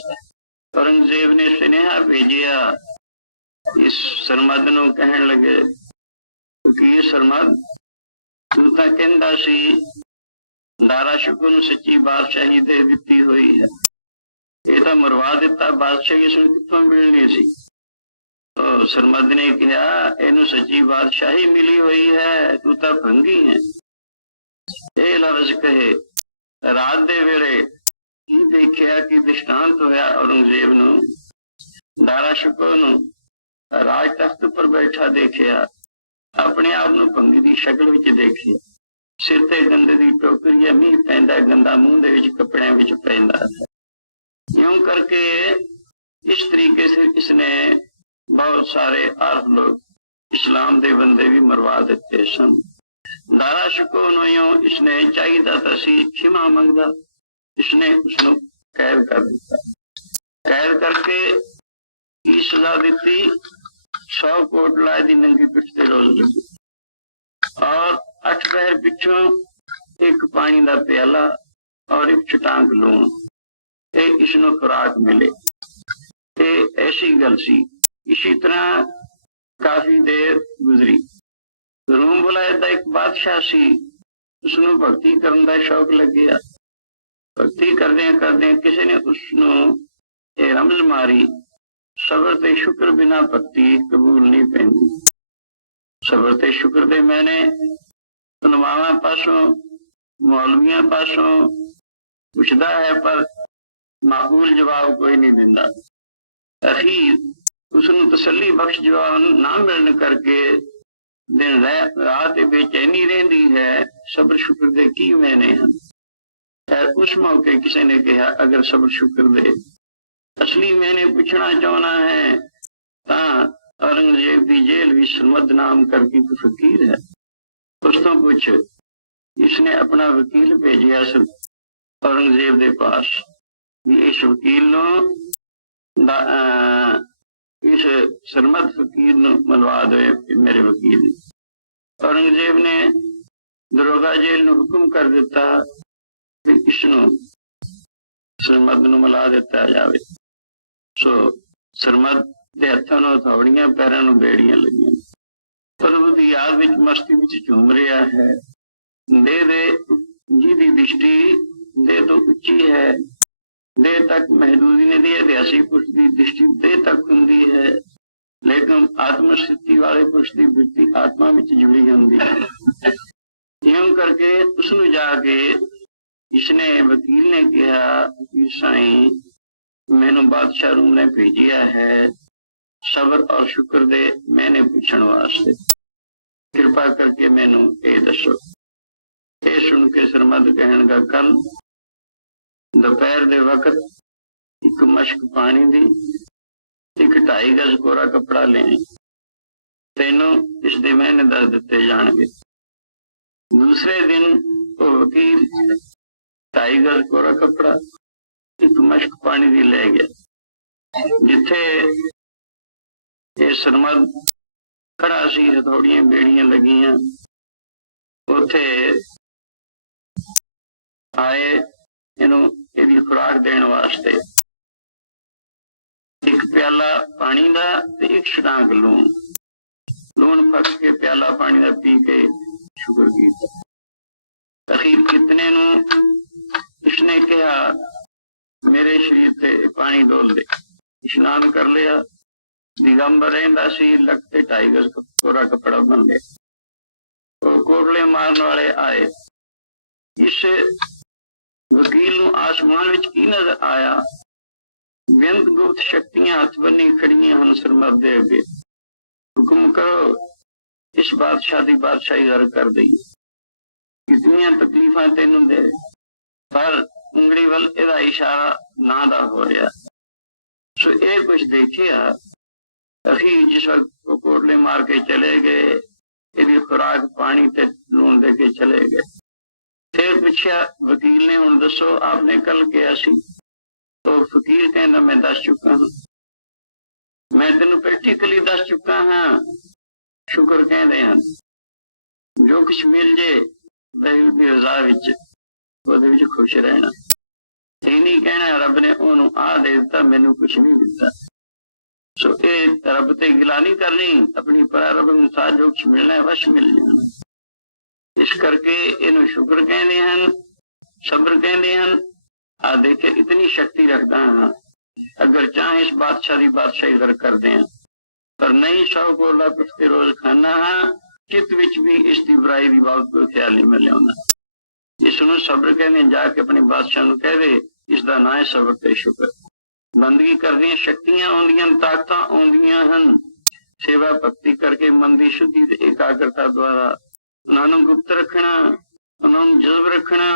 औरंगजेब ने सुनेहा भेजिया इस सरमद नू, कहन लगे कि सरमद तू तां कहंदा सी दारा शिको नू सच्ची बादशाही दे दिती हुई है, ये तां मरवा दिता, बादशाही इसनू कित्थों मिलनी सी। तो सरमद ने कहा, इनू सच्ची बादशाही मिली हुई है, तू तां भंगी है। ये लफ्ज कहे रात दे वेले की देखिया कि दृष्टांत होया औरंगजेब नू। दारा शिको नू राज तख्त पर बैठा देखिया, अपने आप नू भंगी की शक्ल विच देखिया। सिर ते गंदे की टोकरी, मीह पैंदा, गंदा मूंह दे विच कपड़ियां विच पैंदा है। यूं करके इस तरीके से इसने बहुत सारे आर्फ लोग, इस्लाम के बंदे भी मरवा दिते सन। दारा शिको नू यूं इसने चाहिदा तां सी क्षमा मंगदा, इसने उसनू कैद कर दिता। कैद करके की सजा दी, 100 कोट लाए दी नंगी पिठ ते रोज लगी, और 8 पैर पिछों एक पानी का प्याला और एक चटांग लूण, इसनू खुराक मिले। ऐसी गल सी। इसी तरह काफी देर गुजरी। रूम बुलाए दा एक बादशाह सी, उसनू भक्ति करने का शौक लग गया। भक्ति करदे किसी ने उसनू ये रमज मारी, सबर ते शुक्र बिना भक्ति कबूल नहीं पैंदी। सबर ते शुक्र दे मैंने उलमावां पासों, मौलवियां पासों पुछदा है, पर माकूल जवाब कोई नहीं दिंदा। अखीर उसनू तसल्ली बख्श जवाब ना मिलने करके दिन रात बेचैनी रहिंदी है। सबर शुक्र दे की मैंने हैं। उस मौके किसी ने कहा, अगर सबर शुक्र दे असली मैंने पूछना चाहना है तां औरंगजेब की जेल भी सरमद नाम करके कोई फकीर है, उस तो पूछ। इसने अपना वकील भेजिया औरंगजेब के पास, इस वकील इस सरमद फकीर मनवा दे मेरे वकील। औरंगजेब ने दरोगा जेल ने हुक्म कर दिता ਤੇ ਇਸਨੂੰ ਸਰਮਦ ਨੂੰ ਮਿਲਾ ਦਿੱਤਾ ਜਾਵੇ। ਸੋ ਸਰਮਦ ਦੇ ਹੱਥਾਂ ਨੂੰ ਹਥੌੜੀਆਂ, ਪੈਰਾਂ ਨੂੰ ਬੇੜੀਆਂ ਲੱਗੀਆਂ। ਪ੍ਰਭੂ ਦੀ ਯਾਦ ਵਿੱਚ, ਮਸਤੀ ਵਿੱਚ ਝੂਮ ਰਿਹਾ ਹੈ। ਦੇਹ ਦੇ ਜਿਹਦੀ ਦ੍ਰਿਸ਼ਟੀ ਦੇਹ ਤੋਂ ਉੱਚੀ ਹੈ, ਦੇਹ ਤੱਕ ਮਹਿਦੂਦੀ ਨੇ ਦੀ ਇਤਿਹਾਸਿਕ ਪੁਰਸ਼ ਦੀ ਦ੍ਰਿਸ਼ਟੀ ਦੇਹ ਤੱਕ ਹੁੰਦੀ ਹੈ, ਲੇਕਿਨ ਆਤਮ ਸਥਿਤੀ ਵਾਲੇ ਪੁਰਸ਼ ਦੀ ਬੁੱਧੀ ਆਤਮਾ ਵਿੱਚ ਜੁੜੀ ਹੁੰਦੀ ਹੈ। ਇਉਂ ਕਰਕੇ ਉਸਨੂੰ ਜਾ ਕੇ ਇਸਨੇ ਵਕੀਲ ਨੇ ਕਿਹਾ ਕਿ ਸਾਈਂ, ਮੈਨੂੰ ਬਾਦਸ਼ਾਹ ਰੂਮ ਨੇ ਭੇਜਿਆ ਹੈ ਸਬਰ ਔਰ ਸ਼ੁਕਰ ਦੇ ਮੈਨੇ ਪੁੱਛਣ ਵਾਸਤੇ, ਕਿਰਪਾ ਕਰਕੇ ਮੈਨੂੰ ਇਹ ਦੱਸੋ। ਇਹ ਸੁਣ ਕੇ ਸਰਮਦ ਕਹਿਣ ਲੱਗਾ, ਕੱਲ ਦੁਪਹਿਰ ਦੇ ਵਕਤ ਇੱਕ ਮਸ਼ਕ ਪਾਣੀ ਦੀ, ਇੱਕ 2.5 ਗਜ਼ ਕੋਰਾ ਕੱਪੜਾ ਲੈਣੀ, ਤੈਨੂੰ ਇਸ ਦੇ ਮਹੀਨੇ ਦੱਸ ਦਿੱਤੇ ਜਾਣਗੇ। ਦੂਸਰੇ ਦਿਨ ਉਹ ਵਕੀਲ 2.5 ਗਜ਼ ਕੋਰਾ ਕੱਪੜਾ, ਇੱਕ ਮਸ਼ਕ ਪਾਣੀ ਦੀ ਲੈ ਗਿਆ। ਜਿੱਥੇ ਇਹ ਸਰਮਦ ਖੜਾ ਸੀ, ਹਥੌੜੀਆਂ ਬੇੜੀਆਂ ਲੱਗੀਆਂ, ਉੱਥੇ ਆਏ ਇਹਨੂੰ ਇਹਦੀ ਖੁਰਾਕ ਦੇਣ ਵਾਸਤੇ। ਇੱਕ ਪਿਆਲਾ ਪਾਣੀ ਦਾ ਤੇ ਇੱਕ ਛਟਾਂਕ ਲੂਣ, ਲੂਣ ਪੱਕ ਕੇ ਪਿਆਲਾ ਪਾਣੀ ਦਾ ਪੀ ਕੇ ਸ਼ੁਕਰ ਕੀਤਾ। ਅਖੀਰ ਕਿਤਨੇ ਨੂੰ ਇਸਨੇ ਕਿਹਾ, ਮੇਰੇ ਸਰੀਰ ਤੇ ਪਾਣੀ ਡੋਲ ਦੇ। ਇਸ਼ਨਾਨ ਕਰ ਲਿਆ। ਦਿਗੰਬਰ ਰਹਿੰਦਾ ਸੀ, ਲੱਕ ਤੇ 2.5 ਗਜ਼ ਕੋਰਾ ਕੱਪੜਾ ਬਣ ਲਿਆ। ਉਹ ਕੋਟਲੇ ਮਾਰਨ ਵਾਲੇ ਆਏ। ਇਸ ਵਕੀਲ ਨੂੰ ਆਸਮਾਨ ਵਿੱਚ ਕੀ ਨਜ਼ਰ ਆਇਆ? ਬੇਅੰਤ ਗੁਪਤ ਸ਼ਕਤੀਆਂ ਹੱਥ ਬੰਨੀ ਖੜੀਆਂ ਹਨ ਸਰਮਦ ਦੇ ਅੱਗੇ। ਹੁਕਮ ਕਰੋ, ਇਸ ਬਾਦਸ਼ਾਹ ਦੀ ਬਾਦਸ਼ਾਹੀ ਗਰ ਕਰ ਦਈਏ। ਕਿਤਨੀਆਂ ਤਕਲੀਫਾਂ ਤੈਨੂੰ ਦੇ, ਪਰ ਉਂਗਲੀ ਵੱਲ ਇਹਦਾ ਇਸ਼ਾਰਾ ਨਾ ਦਾ ਹੋ ਰਿਹਾ। ਸੋ ਇਹ ਕੁਝ ਦੇਖਿਆ। ਅਖੀਰ ਜਿਸ ਵਕਤ ਉਹ ਕੋਟਲੇ ਮਾਰ ਕੇ ਚਲੇ ਗਏ, ਇਹਦੀ ਖੁਰਾਕ ਪਾਣੀ ਤੇ ਲੂਣ ਦੇ ਕੇ ਚਲੇ ਗਏ। ਫਿਰ ਪੁੱਛਿਆ ਵਕੀਲ ਨੇ, ਹੁਣ ਦੱਸੋ ਆਪਨੇ ਕੱਲ ਕਿਹਾ ਸੀ? तो फकीर कहना, मैं दस चुका हूं, मैं तेन प्रैक्टिकली दस चुका हाँ। शुक्र कहते हैं जो कुछ मिल जे की रजा विच खुश रहना। ये नहीं कहना रब ने ओनू आ दे दिता, मैनू कुछ नहीं दिता। सो ये रब ते गिला नहीं करनी, अपनी प्रारंभ अनुसार जो कुछ मिलना है वश मिल जाना। इस करके इन्हू शुक्र कहते हैं, सब्र कहते हैं। आ देखे इतनी शक्ति रखता हाँ, अगर चाहे इस बादशाह की बादशाही इधर कर दें, पर नहीं 100 कोला पिछते रोज खाना हाँ, चित विच भी इसकी बुराई की बात को ख्याल नहीं मैं लिया। इसनू सब्र कहने, जाके अपने बादशाह नू कह दे, इसका ना है सब्र ते शुक्र। बंदगी करदियां शक्तियां आउंदियां, ताकतां आउंदियां हन। सेवा भक्ति करके मन की शुद्धि ते एकाग्रता द्वारा उन्होंने गुप्त रखना, उन्होंने जज्ब रखना,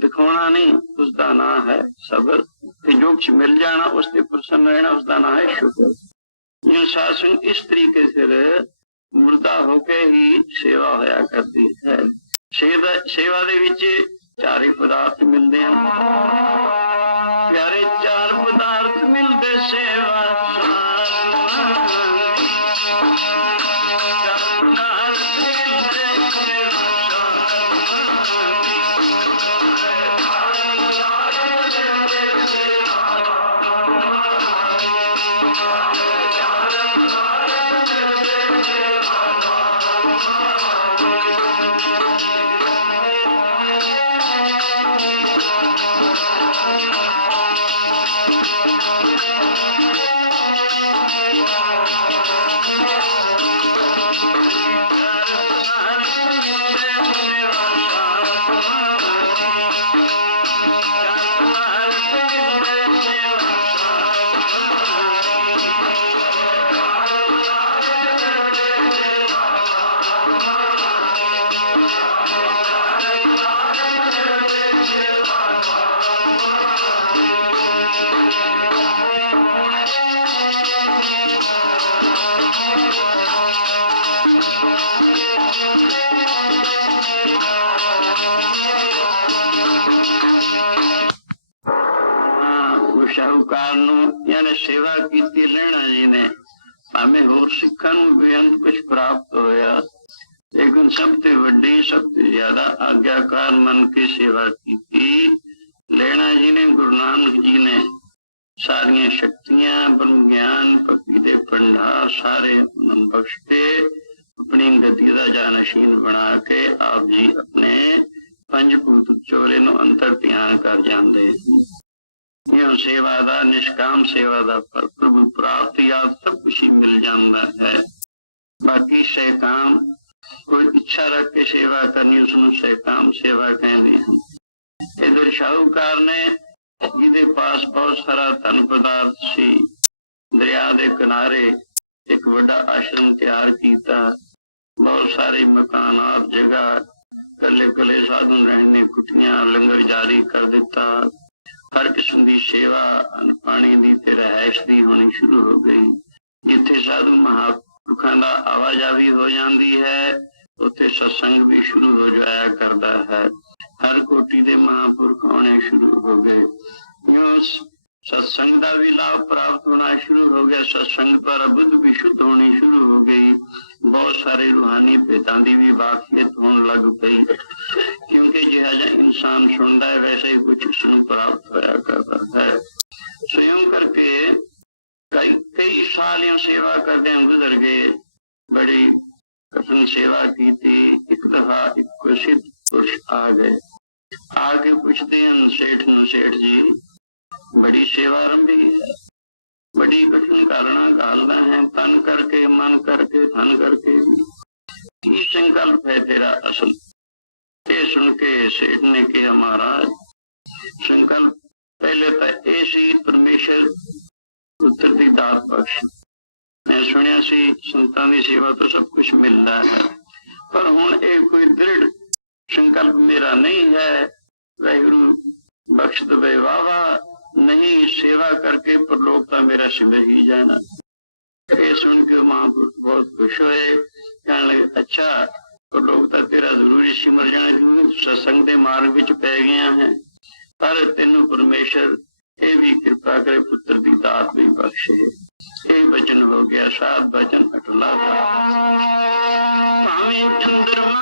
दिखाना नहीं, उसका ना है सब्र। जो कुछ मिल जाना उससे प्रसन्न रहना, उसका ना है शुक्र। यूं शासन इस तरीके से मुर्दा होके ही सेवा होया करती है। सेवा दे विच 4 पदार्थ मिलते हैं प्यारे, 4 पदार्थ मिलते सेवा। शाहूकार यानी सेवा की लैना जी ने भावे होर सिखां नूं बेअंत कुछ प्राप्त होया, लेकिन सबसे वड्डी सबसे ज्यादा आज्ञाकार मन की सेवा की थी। लेना जी ने, गुरु नानक जी ने सारिया शक्तियां, ब्रह्म ज्ञान, भक्ति दे भंडार सारे बख्श के अपनी गति का जानशीन बना के आप जी अपने पंचभूत चोरे नु अंतर ध्यान कर जाते। यो सेवा दा, निष्काम सेवा दा फल प्रभु प्राप्ति आप सब कुछ ही मिल जाता है। बाकी सैकाम कोई इच्छा रख के सेवा करनी, उसमें सैकाम सेवा कहते हैं। इधर शाहूकार ने जिदे पास बहुत सारा धन पदार्थ सी, दरिया के किनारे एक बड़ा आश्रम तैयार किया, बहुत सारे मकान और जगह, कले कले साधु रहने कुटियां, लंगर जारी कर दिता। हर किस्म की सेवा पानी की ते रहायश की होनी शुरू हो गई। जिथे साधु महापुरुषों का आवाजावी हो जाती है, उत्थे सत्संग भी शुरू हो जाया करता है। हर कोटि के महापुरुष होने शुरू हो गए। सत्संग का भी लाभ प्राप्त होना शुरू हो गया। सत्संग पर बुद्ध भी शुद्ध होनी शुरू हो गई। बहुत सारी रूहानी भेदां की भी वाकफियत होने लग गई, क्योंकि जिहा इंसान सुनता है वैसे ही कुछ उसको प्राप्त होया करता है। स्वयं करके कई साल सेवा करते गुजर गए, बड़ी कठिन सेवा की थी। एक दफा एक प्रसिद्ध पुरुष आ गए, आके पूछते हैं सेठ न, सेठ जी बड़ी सेवा आरंभी है, बड़ी कठिन कारणा गालना है, तन करके मन करके धन करके, की संकल्प है तेरा असल? ये सुन के सेठ ने कहा महाराज संकल्प पहले तो ऐसी परमेश्वर पुत्र की दात बख्श। मैं सुनिया सी संतां की सेवा तो सब कुछ मिलता है, पर हुण एक कोई दृढ़ संकल्प मेरा नहीं है, वाहिगुरु बख्श दे वावा, नहीं सेवा करके परलोकता मेरा सिमर ही जाना। ये सुन के महापुरुष बहुत खुश हुए, कहने लगे अच्छा परलोकता तेरा जरूरी सिमर जाना, क्योंकि सत्संग के मार्ग विच पै गया है। पर तेनू परमेश्वर ये भी कृपा करे पुत्र की दात भी बख्शे। यही वचन हो गया, सात वचन अटला भावें चंद्रमा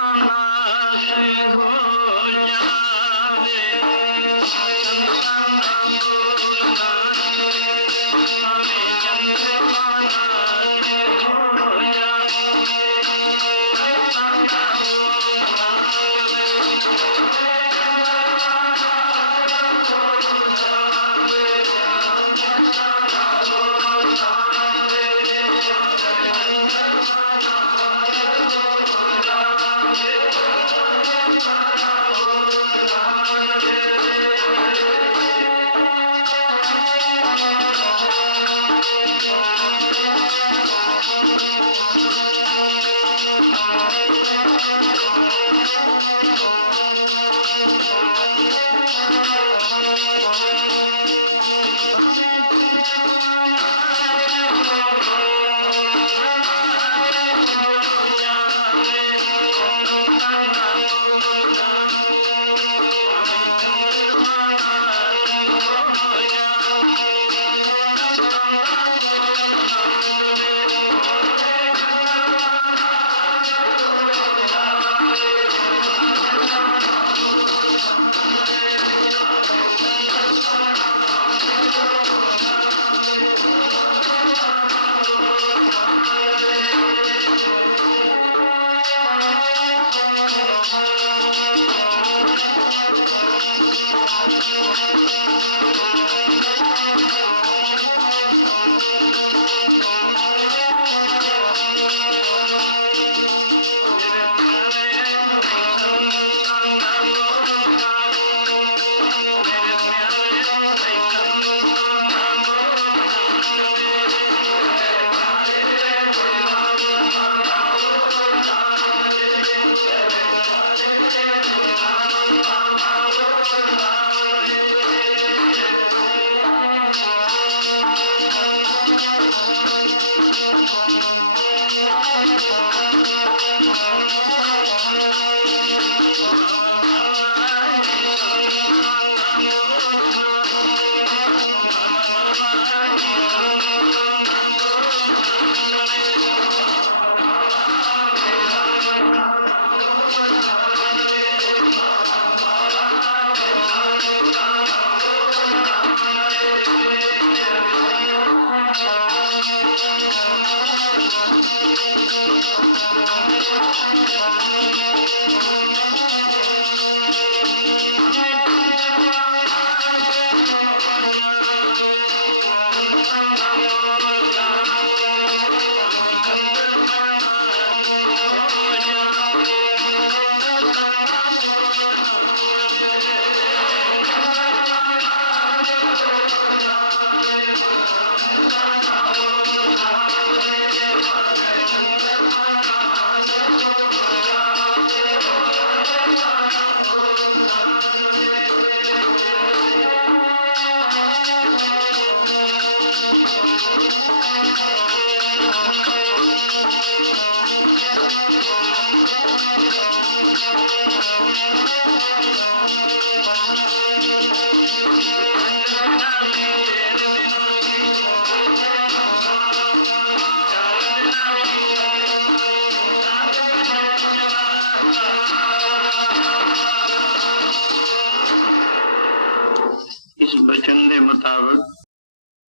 मुताबिक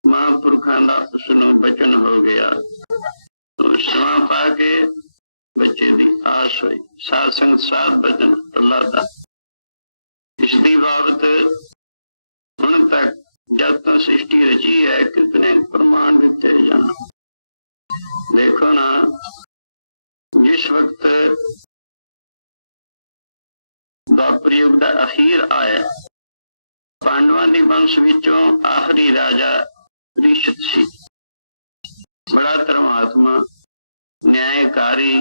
महापुरखों का उसनों बचन हो गया। तो समा पा के बच्चे की आस हुई। साध संगत साध भजन प्रहलादा। इसकी बाबत हुण तक जब तो सृष्टि रची है कितने प्रमाण दिते जान। देखो ना, जिस वक्त द्वापर युग का अखीर आया, पांडवां दी वंश विचों आखिरी राजा परीक्षित सी। बड़ा धर्मात्मा, न्यायकारी,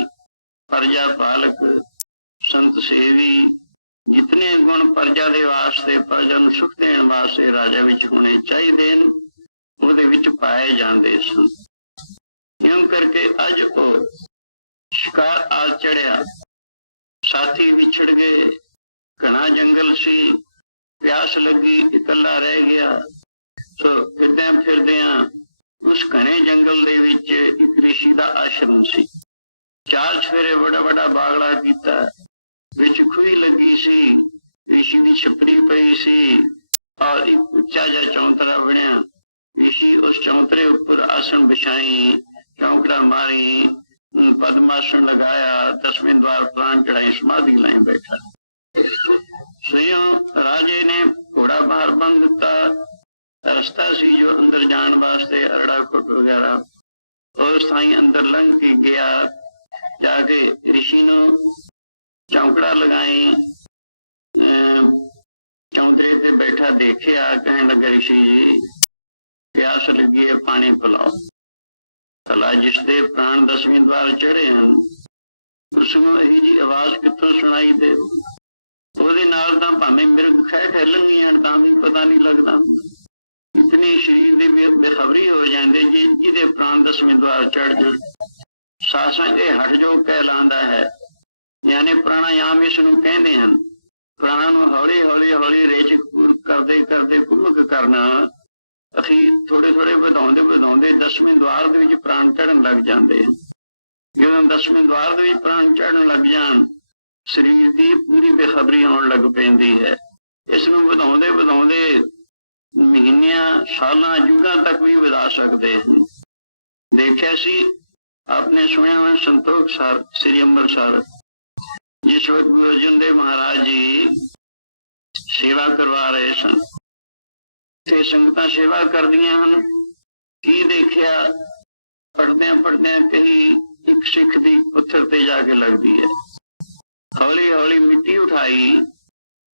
प्रजा पालक, संत सेवी, जितने गुण प्रजा दे वास्ते, प्रजा नूं सुख देण वास्ते राजा विच होने चाहिए उहदे विच पाए जांदे सन। इउं करके अज वो शिकार आ चढ़िया, साथी विछड़ गए, घना जंगल सी, प्यास लगी, इकल्ला रह गया। तो फिरदे फिरदिया उस घने जंगल दे विच एक ऋषि का आश्रम सी। चार चफेरे बड़ा बड़ा बागला कीता, विच खूही लगी सी, ऋषि की छपरी पई सी और एक उच्चा जा चौंतरा बनिया। ऋषि उस चौंतरे उपर आसन बिछाई, चौंकड़ा मारी, पद्मासन लगाया, 10वें द्वार प्राण चढ़ाई, समाधि लाई बैठा। स्वयं राजे ने घोड़ा बाहर बंद दिता। रास्ता सी जो अंदर जान वास्ते अरड़ा खुट वगैरह उस थाई अंदर लंघ के गया। जाके ऋषि नूं चौंकड़ा लगाई, चौंतरे ते बैठा देखिया। कहने लगा, ऋषि जी प्यास लगी है, पानी पिलाओ। भला जिसदे प्राण 10वें द्वार चढ़े हैं उसनूं यही जी आवाज कितों सुनाई दे? ਉਹਦੇ ਨਾਲ ਤਾਂ ਭਾਵੇਂ ਮਿਰਗ ਖਹਿ ਖੈਲਣਗੀਆਂ ਤਾਂ ਵੀ ਪਤਾ नहीं लगता। इतनी शरीर की बेखबरी हो जाती जी ਜਿਹਦੇ प्राण 10वें द्वार चढ़ जाए। सासंग ये हट जो कहलांदा है, यानी प्राणायाम इसनूं कहते हैं। प्राणां नूं हौली हौली हौली रेचक करते करते कुमक करना, असीं थोड़े थोड़े ਵਧਾਉਂਦੇ ਵਧਾਉਂਦੇ 10वें द्वार ਦੇ ਵਿੱਚ प्राण चढ़न लग जाते हैं। ਜਦੋਂ 10वें द्वार ਦੇ ਵਿੱਚ प्राण चढ़न लग जाण, शरीर की पूरी बेखबरी आने लग पैंदी है। इसनूं ਵਧਾਉਂਦੇ ਵਧਾਉਂਦੇ महीनियां, सालां, युगां तक भी ਵਧਾ सकते हैं। देखिया सी आपने सुनिया हुआ संतोख सर श्री अंम੍ਰਿਤਸਰ, जिस वक्त गुरु अर्जन देव महाराज जी सेवा करवा रहे सन ते संगतां सेवा करदियां हन। की देखिया, पढ़दियां पढ़दियां कही एक सिख दी पत्थर ते जाके लगदी है। हौली हौली मिट्टी उठाई,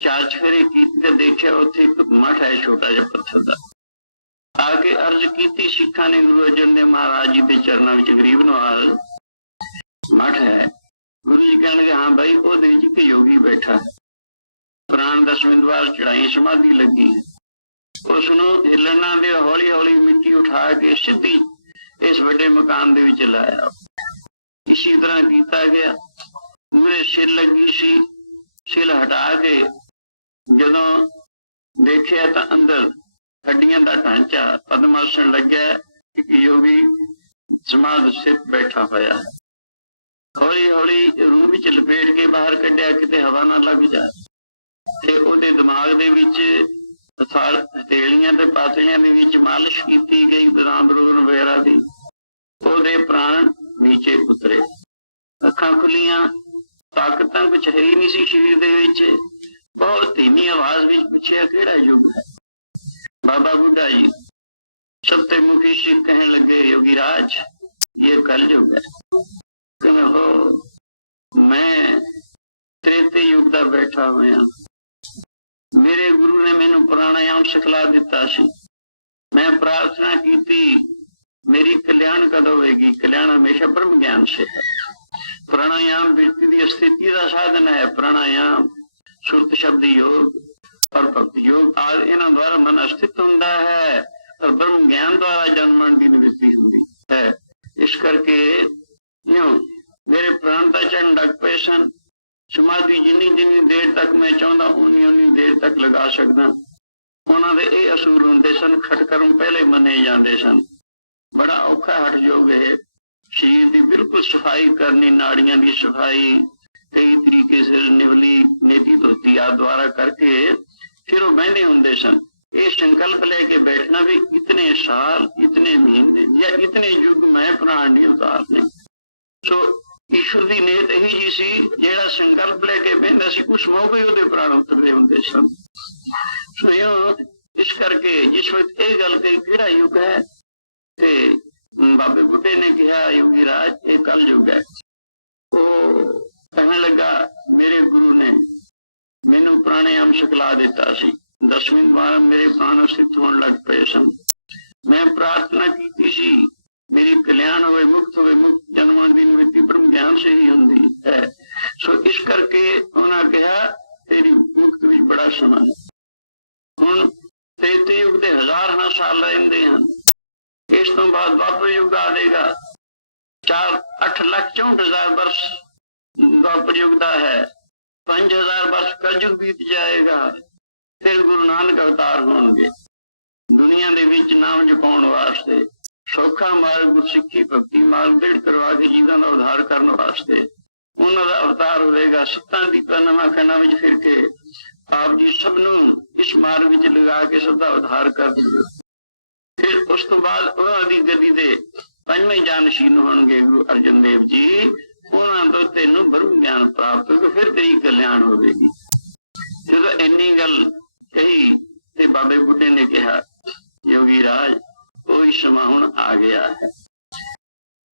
चार चफेरे कीते, देखिया उत्थे एक मठ है छोटा जिहा पत्थर दा। आके अर्ज की सिखा ने गुरु अर्जन देव महाराज जी के चरणों में, गरीब नवाज मठ है। गुरु जी कहने हाँ भाई, ਉਹਦੇ ਵਿੱਚ ਇੱਕ योगी बैठा है, प्राण 10वें द्वार चढ़ाई, समाधि लगी। उसनूं हिलण ना दे, हौली हौली मिट्टी उठा के सीधी इस बड़े मकान दे विच लाया। इसी तरह किया गया। पूरे सिर लगी सी, सिर हटा के जदों देखिया तो अंदर हड्डियां का ढांचा, पद्मासन लग्या, एक योगी समाध स्थित बैठा होया। हौली हौली रूह विच लपेट के बाहर कढ़िया, किते हवा ना लग जाए। ते उहदे दिमाग दे विच हथेलियां ते पातलियां दे विच मालिश कीती गई, बदाम रोगन वगैरह दी। उहदे प्राण नीचे उतरे, अखां खुलियां, ताकतां कुछ है ही नहीं सी शरीर दे विच। बहुत धीमी आवाज विच पुछया, किहड़ा युग है? बाबा बुढ़ा जी सबते मुखी सिख कहने लगे, योगी राज ये कल युग है। कहने हो, मैं त्रेते युग का बैठा हुआ। मेरे गुरु ने मैनू प्राणायाम सिखला दिता सी। मैं प्रार्थना की थी, मेरी कल्याण कद होएगी? कल्याण हमेशा ब्रह्म ज्ञान से है। प्राणायाम व्यक्ति की स्थिति का साधन है। प्राणायाम, सुरत शब्द योग और भक्ति योग आदि इन्हां द्वारा मन अस्तित्व हुंदा है और ब्रह्म ज्ञान द्वारा जन्मन की निवृत्ति हुंदी है। इस करके यूं मेरे प्राण दा चढ़न लग पे सन। समाधि जिन्नी जिन्नी देर तक मैं चाहता उन्नी उन्नी देर तक लगा सकदा। उन्हां दे ये असूल हुंदे सन, खटकर्म पहले मने जाते सन। बड़ा औखा हट योग है। शरीर की बिल्कुल सफाई करनी, नाड़ियां की सफाई, कई तरीके से निवली नेती धोती आदि द्वारा करके फिर वो बहते होंगे सन। ये संकल्प लेके बैठना भी इतने साल, इतने महीने या इतने युग मैं प्राण नहीं उतारने। सो ईश्वर की नीत यही जी सी, जेड़ा संकल्प लेके बहता सी उस मौके ही प्राण उतरते होंगे सन। सो यूं इस करके जिस वक्त ये गल कही किहड़ा युग है, ते बाबे बुढ़े ने कहा योगी राज ये कल युग है। वो कहने लगा मेरे गुरु ने मैनू प्राणायाम सिखला दिता सी, 10वीं बार मेरे प्राण स्थित होने लग पे सन। मैं प्रार्थना की सी मेरी कल्याण होवे, मुक्त होवे, मुक्त जन्मण दी निवृत्ति ब्रह्म ज्ञान से ही हुंदी है। सो इस करके उन्होंने कहा तेरी मुक्त भी बड़ा समा है। हुण त्रेते युग दे हजारां साल रहिंदे हन, इस तो बाद द्वापर युग आएगा, 8,64,000 वर्ष द्वापर युग दा है, 5,000 वर्ष कलयुग बीत जाएगा, फिर गुरु नानक अवतार होंगे दुनिया दे विच नाम जपाउण वास्ते, सौखा मार्ग गुरसिੱਖੀ भक्ति मार्ग दृढ़ करवा के जीवन का उद्धार करने वास्ते उन्हों का अवतार होगा। सत्तां दीपां नवां खंडां विच फिर के आप जी सबनों इस मार्ग विच लगा के सबका उद्धार कर दिओ। फिर उस तो बाद उन्होंने गद्दी दे पंजवें जानशीन होणगे गुरु अर्जन देव जी, उन्होंने तो तेनों ब्रह्म ज्ञान प्राप्त होगा, फिर तेरी कल्याण होगी। जो इन्नी गल कही ते बाबे बुढ़े ने कहा योगी राज कोई समा हुण आ गया है।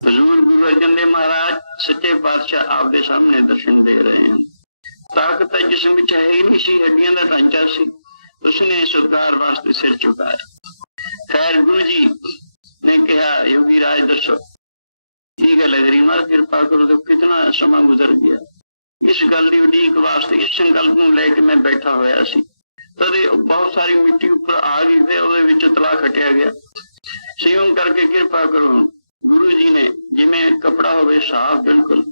हजूर गुरु अर्जन देव महाराज सच्चे पातशाह आप दे सामने दर्शन दे रहे हैं। ताकत जिसम विच है ही नहीं सी, हड्डियां दा ढांचा सी, उसने सत्कार वास्ते सिर झुकाया। खैर गुरु जी ने कहा योगी राज दसो की गल है, गरीब महाराज कृपा करो, तो कितना समा गुजर गया। इस गल की उड़ीक वास्ते इस संकल्प को लेके मैं बैठा होया सी, तदे बहुत सारी मिट्टी ऊपर आ गई थे, ਉਹਦੇ ਵਿੱਚ तला खटिया गया। सियों करके कृपा करो। गुरु जी ने जिमें कपड़ा होवे साफ बिल्कुल,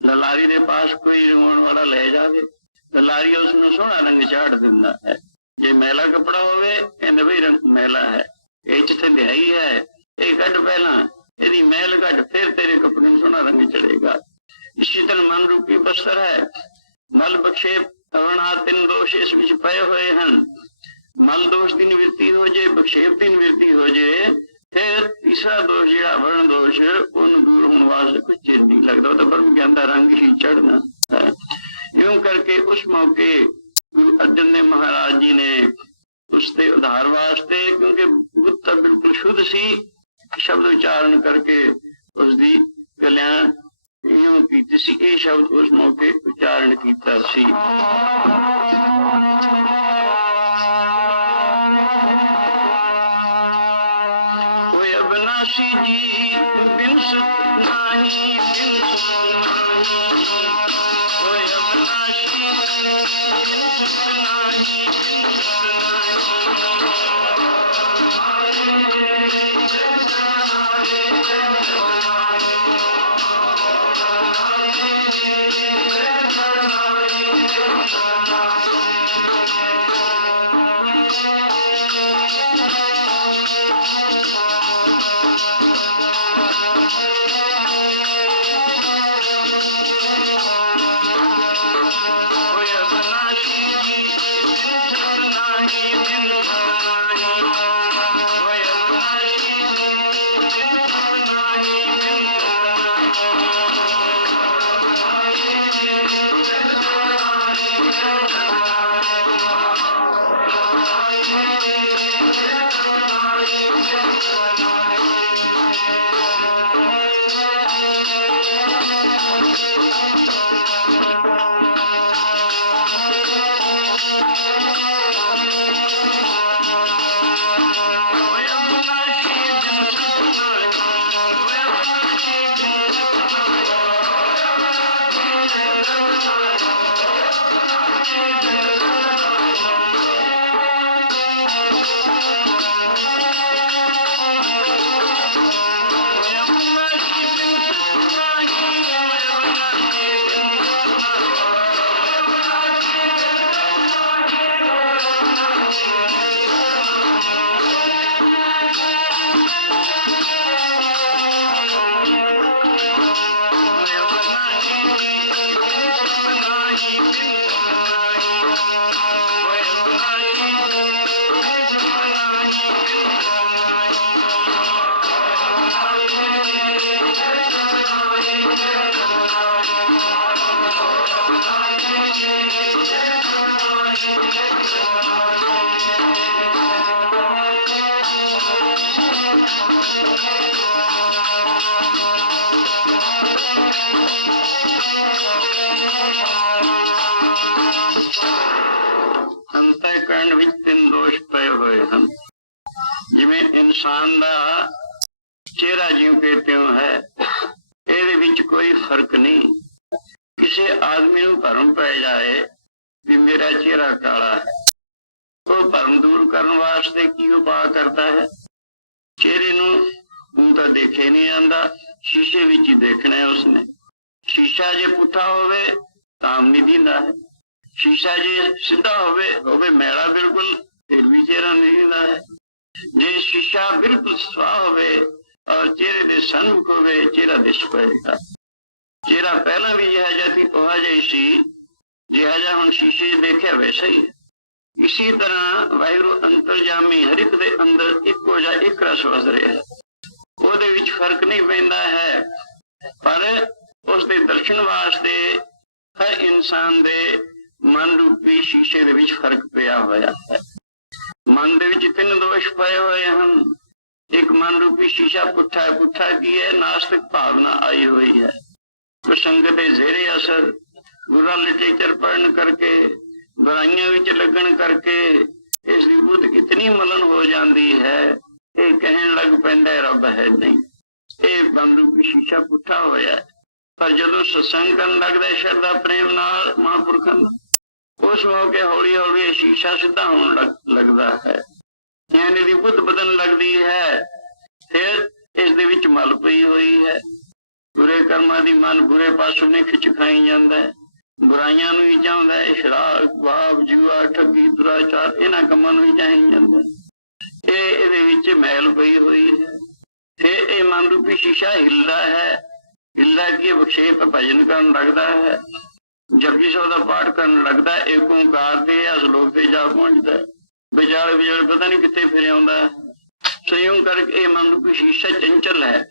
ललारी दे पास कोई रवाउण वाला ले जावे, ललारी उसनूं सोहना रंग चाढ़ दिंदा है। जे मैला कपड़ा होवे कहंदे बई रंग मैला है, ਇਹ 'ਚ ਤੇ ਦਿਹਾਈ है, ਇਹ ਕੱਢ ਪਹਿਲਾਂ, ਇਹਦੀ मैल ਕੱਢ, फिर तेरे कपड़े ਨੂੰ सोहना रंग चढ़ेगा। इसी तरह मन रूपी बस्तर है, मल बक्षेप अवना 3 दोष इस विच पए हुए हैं। मल दोष की निवृत्ति हो जाए, बक्षेप की निवृत्ति हो जाए, फिर तीसरा दोष जिहड़ा वर्ण दोष उन दूर होने वास्ते कुछ चिर नहीं लगता, तो ब्रह्म ज्ञान का रंग ही चढ़ना है। यूं करके उस मौके गुरु अर्जन देव महाराज जी ने उसके उद्धार वास्ते, क्योंकि बुद्ध बिल्कुल शुद्ध सी, शब्द उच्चारण करके उसकी कल्याण यूं कीती सी। ये शब्द उस मौके उच्चारण कीता सी। कोई अविनाशी जी बिन सुख नाही, बिन सुख नाही, कोई अविनाशी बिन सुख नाही, बिन सुख ਵਿੱਚ ਤਿੰਨ ਦੋਸ਼ ਪਏ ਹੋਏ ਹਨ। ਜਿਵੇਂ ਇਨਸਾਨ ਦਾ ਚਿਹਰਾ ਜਿਉਂ ਕਿ ਤਿਉਂ ਹੈ, ਇਹਦੇ ਵਿੱਚ ਕੋਈ ਫਰਕ ਨਹੀਂ। ਕਿਸੇ ਆਦਮੀ ਨੂੰ ਭਰਮ ਪੈ ਜਾਏ ਵੀ ਮੇਰਾ ਚਿਹਰਾ ਕਾਲਾ ਹੈ, ਉਹ ਭਰਮ ਦੂਰ ਕਰਨ ਵਾਸਤੇ ਕੀ ਉਪਾਅ ਕਰਦਾ ਹੈ? ਚਿਹਰੇ ਨੂੰ ਊਂ ਤਾਂ ਦੇਖੇ ਨਹੀਂ ਜਾਂਦਾ, ਸ਼ੀਸ਼ੇ ਵਿੱਚ ਹੀ ਦੇਖਣਾ ਹੈ ਉਸਨੇ। ਸ਼ੀਸ਼ਾ ਜੇ ਪੁੱਠਾ ਹੋਵੇ ਤਾਂ ਨਹੀਂ ਦਿੰਦਾ ਹੈ, ਸ਼ੀਸ਼ਾ ਜੇ ਸਿੱਧਾ ਹੋਵੇ ਮੈਲਾ ਬਿਲਕੁਲ, ਫਿਰ ਵੀ ਚਿਹਰਾ ਨਹੀਂ ਦਿੰਦਾ ਹੈ। ਜੇ ਸ਼ੀਸ਼ਾ ਬਿਲਕੁਲ ਸਵਾਹ ਹੋਵੇ ਔਰ ਚਿਹਰੇ ਦੇ ਸਨਮੁਖ ਹੋਵੇ, ਚਿਹਰਾ ਦਿਸ ਪਏਗਾ। ਚਿਹਰਾ ਪਹਿਲਾਂ ਵੀ ਜਿਹਾ ਜਿਹਾ ਸੀ ਉਹ ਜਿਹਾ ਹੀ ਸੀ, ਜਿਹਾ ਜਿਹਾ ਹੁਣ ਸ਼ੀਸ਼ੇ 'ਚ ਦੇਖਿਆ ਵੈਸਾ ਹੀ ਹੈ। ਇਸੀ ਤਰ੍ਹਾਂ ਵਾਹਿਗੁਰੂ ਅੰਤਰਜਾਮੀ ਹਰ ਇੱਕ ਦੇ ਅੰਦਰ ਇੱਕੋ ਜਿਹਾ ਇੱਕ ਰਸ ਵਸ ਰਿਹਾ, ਉਹਦੇ ਵਿੱਚ ਫਰਕ ਨਹੀਂ ਪੈਂਦਾ ਹੈ। ਪਰ ਉਸ ਦੇ ਦਰਸ਼ਨ ਵਾਸਤੇ ਹਰ ਇਨਸਾਨ ਦੇ ਮਨ ਰੂਪੀ ਸ਼ੀਸ਼ੇ ਦੇ ਵਿੱਚ ਫਰਕ ਪਿਆ ਹੋਇਆ ਹੈ। ਮਨ ਦੇ ਵਿੱਚ ਤਿੰਨ ਦੋਸ਼ ਪਏ ਹੋਏ ਹਨ। ਇੱਕ ਮਨ ਰੂਪੀ ਸ਼ੀਸ਼ਾ ਪੁੱਠਾ ਹੈ। ਪੁੱਠਾ ਕੀ ਹੈ? ਨਾਸਤਿਕ ਭਾਵਨਾ ਆਈ ਹੋਈ ਹੈ। ਪ੍ਰਸੰਗ ਦੇ ਜ਼ੇਰੇ ਅਸਰ, ਬੁਰਾ ਲਿਟਰੇਚਰ ਪੜ੍ਹਨ ਕਰਕੇ, ਬੁਰਾਈਆਂ ਵਿੱਚ ਲੱਗਣ ਕਰਕੇ ਇਸ ਦੀ ਬੁੱਧ ਇਤਨੀ ਮਲਨ ਹੋ ਜਾਂਦੀ ਹੈ, ਇਹ ਕਹਿਣ ਲੱਗ ਪੈਂਦਾ ਰੱਬ ਹੈ ਨਹੀਂ। ਇਹ ਮਨ ਰੂਪੀ ਸ਼ੀਸ਼ਾ ਪੁੱਠਾ ਹੋਇਆ। ਪਰ ਜਦੋਂ ਸਤਸੰਗ ਕਰਨ ਲੱਗਦਾ ਸ਼ਰਧਾ ਪ੍ਰੇਮ ਨਾਲ ਮਹਾਂਪੁਰਖਾਂ ਦਾ, ਉਸ ਮੌਕੇ ਹੌਲੀ ਹੌਲੀ ਇਹ ਸ਼ੀਸ਼ਾ ਸਿੱਧਾ ਹੋਣ ਲੱਗਦਾ ਹੈ, ਯਾਨੀ ਦੀ ਬੁੱਧ ਬਦਲਣ ਲੱਗਦੀ ਹੈ। ਫਿਰ ਇਸ ਦੇ ਵਿੱਚ ਮਲ ਪਈ ਹੋਈ ਹੈ। ਬੁਰੇ ਕਰਮਾਂ ਦੀ ਮਨ ਬੁਰੇ ਪਾਸੋਂ ਨਹੀਂ ਖਿੱਚ ਖਾਈ ਜਾਂਦਾ ਹੈ, ਬੁਰਾਈਆਂ ਨੂੰ ਹੀ ਚਾਹੁੰਦਾ ਹੈ। ਸ਼ਰਾਬ, ਬਾਬ, ਜੂਆ, ਠੱਗੀ, ਦੁਰਾਚਾਰ, ਇਹਨਾਂ ਕੰਮਾਂ ਨੂੰ ਹੀ ਚਾਹੀ ਜਾਂਦਾ। ਇਹਦੇ ਵਿੱਚ ਮੈਲ ਪਈ ਹੋਈ ਹੈ। ਫਿਰ ਇਹ ਮਨ ਰੂਪੀ ਸ਼ੀਸ਼ਾ ਹਿੱਲਦਾ ਹੈ। ਹਿੱਲਦਾ ਕੀ ਵਿਖੇਪ ਭਜਨ ਕਰਨ ਲੱਗਦਾ ਹੈ, ਜਪਜੀ ਸਾਹਿਬ ਦਾ ਪਾਠ ਕਰਨ ਲੱਗਦਾ, ਏਕ ਓਂਕਾਰ ਦੇ ਅਸਲੋਕ ਤੇ ਜਾ ਪਹੁੰਚਦਾ। ਵਿਚਾਲੇ ਪਤਾ ਨਹੀਂ ਕਿੱਥੇ ਫਿਰ ਆਉਂਦਾ। ਸੰਯੋਗ ਕਰਕੇ ਇਹ ਮਨ ਰੂਪੀ ਸ਼ੀਸ਼ਾ ਚੰਚਲ ਹੈ।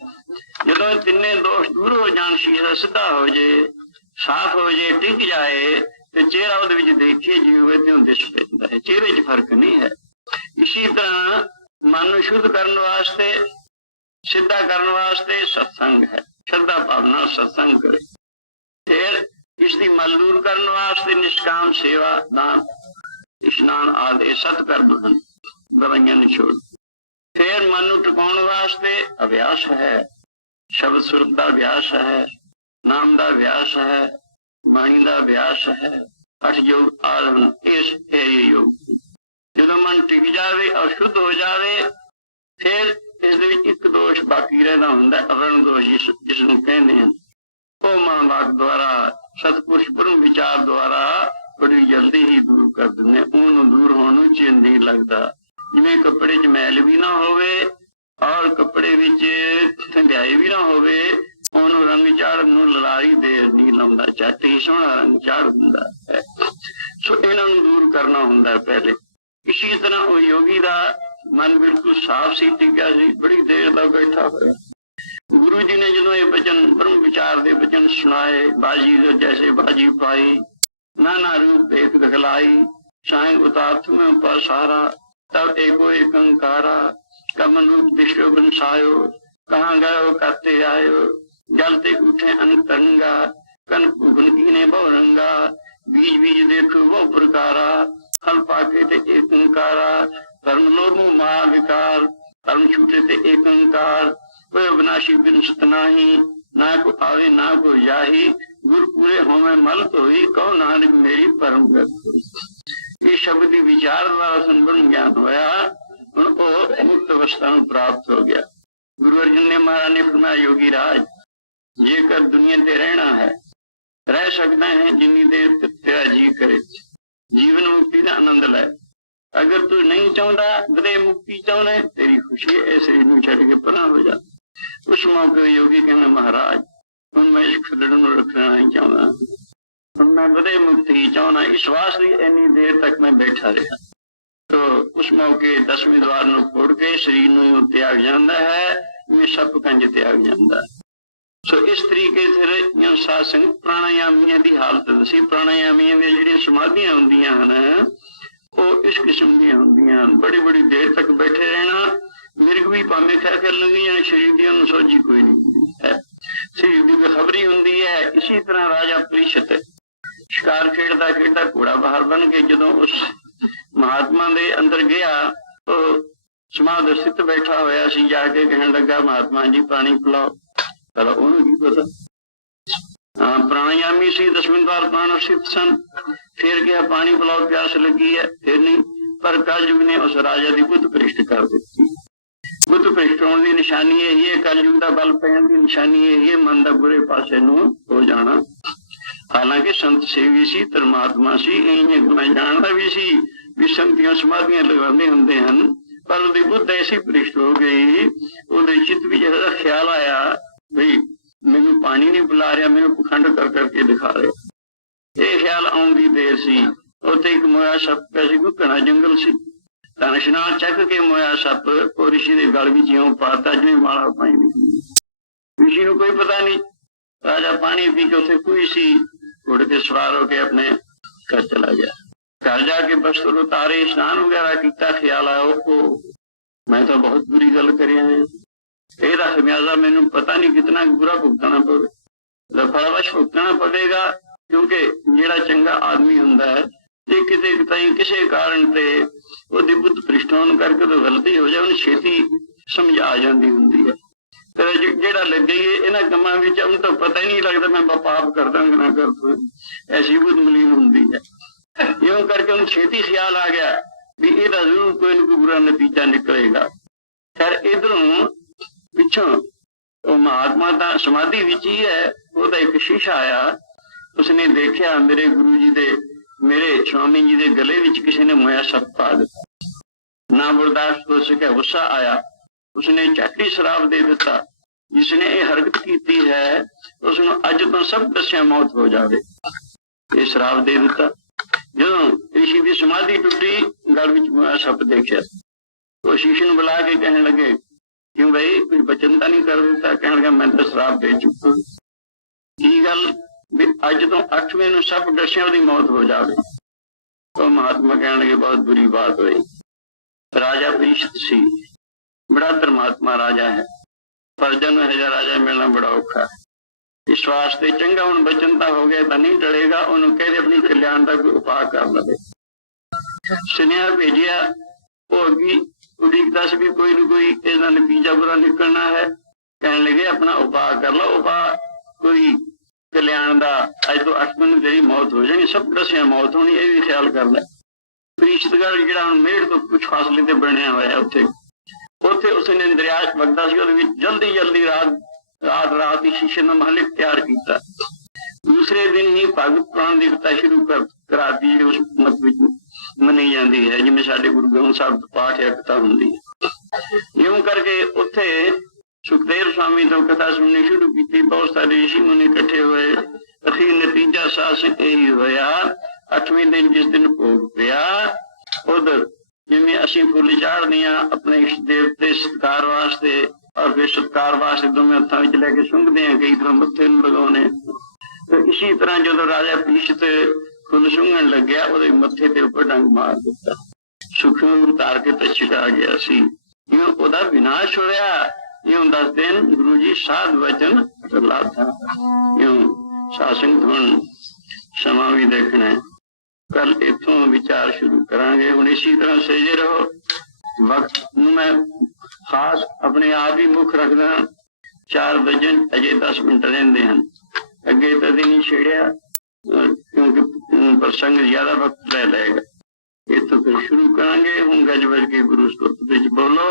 ਜਦੋਂ ਇਹ ਤਿੰਨੇ ਦੋਸ਼ ਦੂਰ ਹੋ ਜਾਣ, ਸ਼ੀਸ਼ਾ ਸਿੱਧਾ ਹੋ ਜੇ, ਸਾਫ਼ ਹੋ ਜੇ, ਟਿਕ ਜਾਏ, ਤੇ ਚਿਹਰਾ ਉਹਦੇ ਵਿੱਚ ਦੇਖੀਏ ਜਿਵੇਂ ਤਿਉਂ ਦਿਸ ਪੈਂਦਾ ਹੈ। ਚਿਹਰੇ 'ਚ ਫਰਕ ਨਹੀਂ ਹੈ। ਇਸੀ ਤਰ੍ਹਾਂ ਮਨ ਨੂੰ ਸ਼ੁੱਧ ਕਰਨ ਵਾਸਤੇ, ਸਿੱਧਾ ਕਰਨ ਵਾਸਤੇ ਸਤਸੰਗ ਹੈ। ਸ਼ਰਧਾ ਭਾਵਨਾ ਸਤਸੰਗ ਕਰੇ। ਫਿਰ ਇਸ ਦੀ ਮਲ ਦੂਰ ਕਰਨ ਵਾਸਤੇ ਨਿਸ਼ਕਾਮ ਸੇਵਾ, ਦਾਨ, ਇਸ਼ਨਾਨ ਆਦਿ ਸਤ ਕਰਦੇ ਹਨ, ਬੁਰਾਈਆਂ ਨੂੰ ਛੋੜ। ਫਿਰ ਮਨ ਨੂੰ ਟਿਕਾਉਣ ਵਾਸਤੇ ਅਭਿਆਸ ਹੈ, ਸ਼ਬਦ ਸੁਰਤ ਦਾ ਅਭਿਆਸ ਹੈ, ਨਾਮ ਦਾ ਅਭਿਆਸ ਹੈ, ਬਾਣੀ ਦਾ ਅਭਿਆਸ ਹੈ, ਅਠ ਯੋਗ ਆਦਿ। ਇਸ ਯੋਗ ਜਦੋਂ ਮਨ ਟਿਕ ਜਾਵੇ ਔਰ ਸ਼ੁੱਧ ਹੋ ਜਾਵੇ, ਫਿਰ ਇਸ ਦੇ ਵਿੱਚ ਇੱਕ ਦੋਸ਼ ਬਾਕੀ ਰਹਿੰਦਾ ਹੁੰਦਾ, ਅਵਰਣ ਦੋਸ਼ ਜਿਸ ਨੂੰ ਕਹਿੰਦੇ ਹਨ। ਉਹ ਮਹਾਂਵਾਕ ਦੁਆਰਾ, ਸਤਿਪੁਰਸ਼ ਬ੍ਰਹਮ ਵਿਚਾਰ ਦੁਆਰਾ ਬੜੀ ਜਲਦੀ ਹੀ ਦੂਰ ਕਰ ਦਿੰਦੇ। ਉਹਨੂੰ ਦੂਰ ਹੋਣ ਨੂੰ ਚਿੰਨ ਨਹੀਂ ਲੱਗਦਾ। ਜਿਵੇਂ ਕੱਪੜੇ 'ਚ ਮੈਲ ਵੀ ਨਾ ਹੋਵੇ ਔਰ ਕੱਪੜੇ ਵਿੱਚ ਧੰਦਿਆਈ ਵੀ ਨਾ ਹੋਵੇ, ਉਹਨੂੰ ਰੰਗ ਚਾੜਨ ਨੂੰ ਲਲਾਰੀ ਦੇਰ ਨਹੀਂ ਲਾਉਂਦਾ, ਝੱਟ ਹੀ ਸੋਹਣਾ ਰੰਗ ਚਾੜ ਦਿੰਦਾ ਹੈ। ਸੋ ਇਹਨਾਂ ਨੂੰ ਦੂਰ ਕਰਨਾ ਹੁੰਦਾ ਪਹਿਲੇ। ਇਸੀ ਤਰ੍ਹਾਂ ਉਹ ਯੋਗੀ ਦਾ ਮਨ ਬਿਲਕੁਲ ਸਾਫ਼ ਸੀ, ਟਿਕਿਆ ਸੀ, ਬੜੀ ਦੇਰ ਦਾ ਬੈਠਾ ਹੋਇਆ। ਗੁਰੂ ਜੀ ਨੇ ਜਦੋਂ ਇਹ ਬਚਨ ਬ੍ਰਹਮ ਵਿਚਾਰ ਦੇ ਬਚਨ ਸੁਣਾਏ, ਬਾਜੀ ਜੈਸੇ ਬਾਜੀ ਪਾਈ, ਨਾਨਾ ਰੂਪ ਇੱਕ ਦਿਖਲਾਈ, ਸਾਈਂ ਉਤਾਰਥ में पसारा, तब एको एक अंकारा, कमन रूप दिशो बंसायो, कहाँ गयो करते आयो, जलते उठे अंतरंगा, कन भुनकी ने बहुरंगा, बीज बीज देखो वो प्रकारा, फल पाके ते एक अंकारा, धर्म लोभो महाविकार, धर्म छूटे ते एक अंकार, कोई अविनाशी बिन सतनाही, ना को आवे ना को जाही, गुर पूरे होवे मल धोई, कहो नानक मेरी परम गति। ये शब्द की विचार द्वारा संपन्न ज्ञान होया, उनको मुक्त अवस्था में प्राप्त हो गया। गुरु अर्जुन ने महाराज ने फरमाया, योगी राज जेकर दुनिया ते रहना है, रह सकते हैं जिन्नी देर तेरा जी करे, जीवन मुक्ति का आनंद लाए। अगर तू नहीं चाहता बदे मुक्ति चाहना, तेरी खुशी ऐसे ही छड़ के परा हो जाती। उस मौके योगी कहना, महाराज ਹੁਣ ਮੈਂ ਇਸ ਖੱਡੜ ਨੂੰ ਰੱਖਣਾ ਨਹੀਂ ਚਾਹੁੰਦਾ, ਹੁਣ ਮੈਂ ਵਧੇ ਮੁਕਤੀ ਹੀ ਚਾਹੁੰਦਾ। ਇਸ ਵਾਸਤੇ ਇੰਨੀ ਦੇਰ ਤੱਕ ਮੈਂ ਬੈਠਾ ਰਿਹਾ। ਤੋ ਉਸ ਮੌਕੇ 10ਵੇਂ ਦਵਾਰ ਨੂੰ ਖੋੜ ਕੇ ਸਰੀਰ ਨੂੰ ਤਿਆਗ ਜਾਂਦਾ ਹੈ, ਜਿਵੇਂ ਸੱਪ ਕੰਜ ਤਿਆਗ ਜਾਂਦਾ। ਸੋ ਇਸ ਤਰੀਕੇ ਫਿਰ ਸਾਧ ਸੰਗਤ ਪ੍ਰਾਣਾਯਾਮੀਆਂ ਦੀ ਹਾਲਤ ਦੱਸੀ। ਪ੍ਰਾਣਾਯਾਮੀਆਂ ਦੀਆਂ ਜਿਹੜੀਆਂ ਸਮਾਧੀਆਂ ਹੁੰਦੀਆਂ ਹਨ, ਉਹ ਇਸ ਕਿਸਮ ਦੀਆਂ ਹੁੰਦੀਆਂ ਹਨ। ਬੜੀ ਬੜੀ ਦੇਰ ਤੱਕ ਬੈਠੇ ਰਹਿਣਾ, ਮਿਰਗ ਵੀ ਭਾਵੇਂ ਖੈ ਕਰ ਲੰਘੀ ਜਾਣ, ਸਰੀਰ ਦੀ ਉਹਨੂੰ ਸੋਝੀ ਕੋਈ ਨਹੀਂ ਹੁੰਦੀ ਹੈ, ਸਰੀਰ ਦੀ ਬੇਖਬਰੀ ਹੁੰਦੀ ਹੈ। ਇਸੀ ਤਰ੍ਹਾਂ ਰਾਜਾ ਪ੍ਰੀਸ਼ਤ ਸ਼ਿਕਾਰ ਖੇਡਦਾ ਖੇਡਦਾ ਘੋੜਾ ਬਾਹਰ ਬਣ ਕੇ ਜਦੋਂ ਉਸ महात्मा दे अंदर गया तो समाध स्थित बैठा होया सी, जाके कहने लगा महात्मा जी पानी पिलाओ। पर उन्होंने की पता, प्राणायामी सी, 10वें द्वार प्राण स्थित सन। फिर क्या पानी पिलाओ, प्यास लगी है, फिर नहीं। पर कलयुग ने उस राजा की बुद्ध भ्रष्ट कर दी। बुद्ध भ्रष्ट होने की निशानी यही है, कलयुग का बल पैन की निशानी यही है, मन का बुरे पासे हो जाना। हालांकि संत सेवी सी, परमात्मा सी, मैं जानता भी सी भी संगतियां समाधियां लगाते होंगे हैं, पर उसकी बुद्ध ऐसी भ्रष्ट हो गई, उसके चित्त भी जैसा ख्याल आया भाई मैनू पानी नहीं पिला रहा, मैनू पखंड कर करके दिखा रहा। ये ख्याल आने की देर सी। उत्थे एक मोया सप पिया सी, कोई घना जंगल सी। धनुष नाल चक के मोया सप वो ऋषि के गल विच इउं पाता जिवें माला पाई नहीं। ऋषि को कोई पता नहीं। राजा पानी पी के उसे कोई सी उड़ के सवार होके अपने घर चला गया। घर जाके वस्त्र उतारे, स्नान वगैरह किया, ख्याल आया ओ मैं तो बहुत बुरी गल करी है, ਇਹਦਾ ਖਮਿਆਜ਼ਾ ਮੈਨੂੰ पता नहीं कितना बुरा भुगतना पवे, फलवश भुगतना पवेगा। क्योंकि ਜਿਹੜਾ चंगा आदमी ਹੁੰਦਾ है ਇਹ ਕਿਤੇ ਤਾਈਂ ਕਿਸੇ ਕਾਰਨ ਤੇ ਉਹਦੀ ਬੁੱਧ ਭ੍ਰਿਸ਼ਟ ਹੋਣ ਕਰਕੇ ਤਾਂ ਗਲਤੀ ਹੋ ਜਾਏ, ਉਹਨੂੰ ਛੇਤੀ ਸਮਝ ਆ ਜਾਂਦੀ ਹੁੰਦੀ ਹੈ। ਫਿਰ ਜਿਹੜਾ ਲੱਗੇ ਇਹਨਾਂ ਕੰਮਾਂ ਵਿੱਚ ਉਹਨੂੰ ਤਾਂ ਪਤਾ ਹੀ ਨਹੀਂ ਲੱਗਦਾ ਮੈਂ ਪਾਪ ਕਰਦਾ ਕਿ ਨਾ ਕਰਦਾ, ਐਸੀ ਬੁੱਧ ਮਲੀਨ ਹੁੰਦੀ ਹੈ। ਇਉਂ ਕਰਕੇ ਉਹਨੂੰ ਛੇਤੀ ਖਿਆਲ ਆ ਗਿਆ ਵੀ ਇਹਦਾ ਜ਼ਰੂਰ ਕੋਈ ਨਾ ਕੋਈ ਬੁਰਾ ਨਤੀਜਾ ਨਿਕਲੇਗਾ। ਫਿਰ ਇਧਰੋਂ पिछों वो महात्मा दा समाधि विच ही है, ਉਹਦਾ एक शीशा आया, उसने देखा मेरे गुरु जी दे, मेरे स्वामी जी दे गले विच किसी ने मोया सप पा दिता। ना बर्दाश्त हो सका, गुस्सा आया, उसने झट ही श्राप दे दिता, जिसने ये हरकत की है उसनों अज तो सब दस्या मौत हो जाए। ये श्राप दे दिता। जो ऋषि की समाधि टुटी, गल विच मोया सप देखा, वो शीशे नूं बुला के कहने लगे क्यों भाई कोई बचनता नहीं कर देता। कहने लगा मैं तो श्राप दे चुका, की गल भी अज तो 8वें नूं सब दस्या दी मौत हो जाए। तो महात्मा कहने लगे बहुत बुरी बात हुई। राजा परीक्षित सी, बड़ा धर्मात्मा राजा है, प्रजा नूं इहो जिहा राजा मिलना बड़ा औखा है। इस वास्ते चंगा हुण बचनता हो गया तो नहीं टलेगा, उन्होंने कह दे अपनी कल्याण का कोई उपाय कर लवे। सुनिया भेजिया वो अगी उड़ीकदा सी भी कोई न कोई इसका नतीजा बुरा निकलना है। कहने लगे अपना उपाय कर लो, उपाय कोई कल्याण का, अज तो 8 दिन तेरी मौत हो जानी, सब दसिया मौत होनी, यह भी ख्याल कर ले। परीक्षितगढ़ जिहड़ा हुण मेड़ तो कुछ फासले ते बनया होया, उत्थे उसने दरिया वगदा सी, उहदे विच जल्दी जल्दी रात ही शीशे का महल तैयार किया। दूसरे दिन ही भगत पुराण की कथा शुरू करा दी, उस मत विच मनी जाती है, जिवें साडे गुरु ग्रंथ साहिब पाठ या कथा हुंदी है। इउं करके उत्थे सुखदेव स्वामी तो कथा सुननी शुरू की। बहुत सारे ऋषि मुनि इकट्ठे हुए। अखीर नतीजा सास यही होया, 8वें दिन जिस दिन भोग पिया, उधर जिवें असीं फुल चाढ़दे हां अपने इष्ट देवते सत्कार वास्ते, और फिर सत्कार वास्ते दोवें हत्थां विच लैके सुंघदे हां, कई तरह मत्थे नूं लगाउने। तो इसी तरह जो राजा परीक्षित फुल सुंघण लग्या, ਉਹਦੇ मत्थे ते उपर डंग मार दिता, सुखों उतार के ते छिड़ा गया सी। इउं ਉਹਦਾ विनाश होया। इउं दस दिन गुरु जी साध वचन लाथा। इउं सासंग हुण समा भी देखना है, कल इथों विचार शुरू करांगे। हुण इसी तरह सजे रहो। वक्त मैं खास अपने आप ही मुख रखदा, 4 बजे अजे 10 मिनट रहिंदे हन, अगे तो नहीं छेड़िया क्योंकि प्रसंग ज्यादा वक्त ले लेगा। ये तो फिर शुरू करांगे। हूँ गज बज के गुरु स्तुति विच बोलो।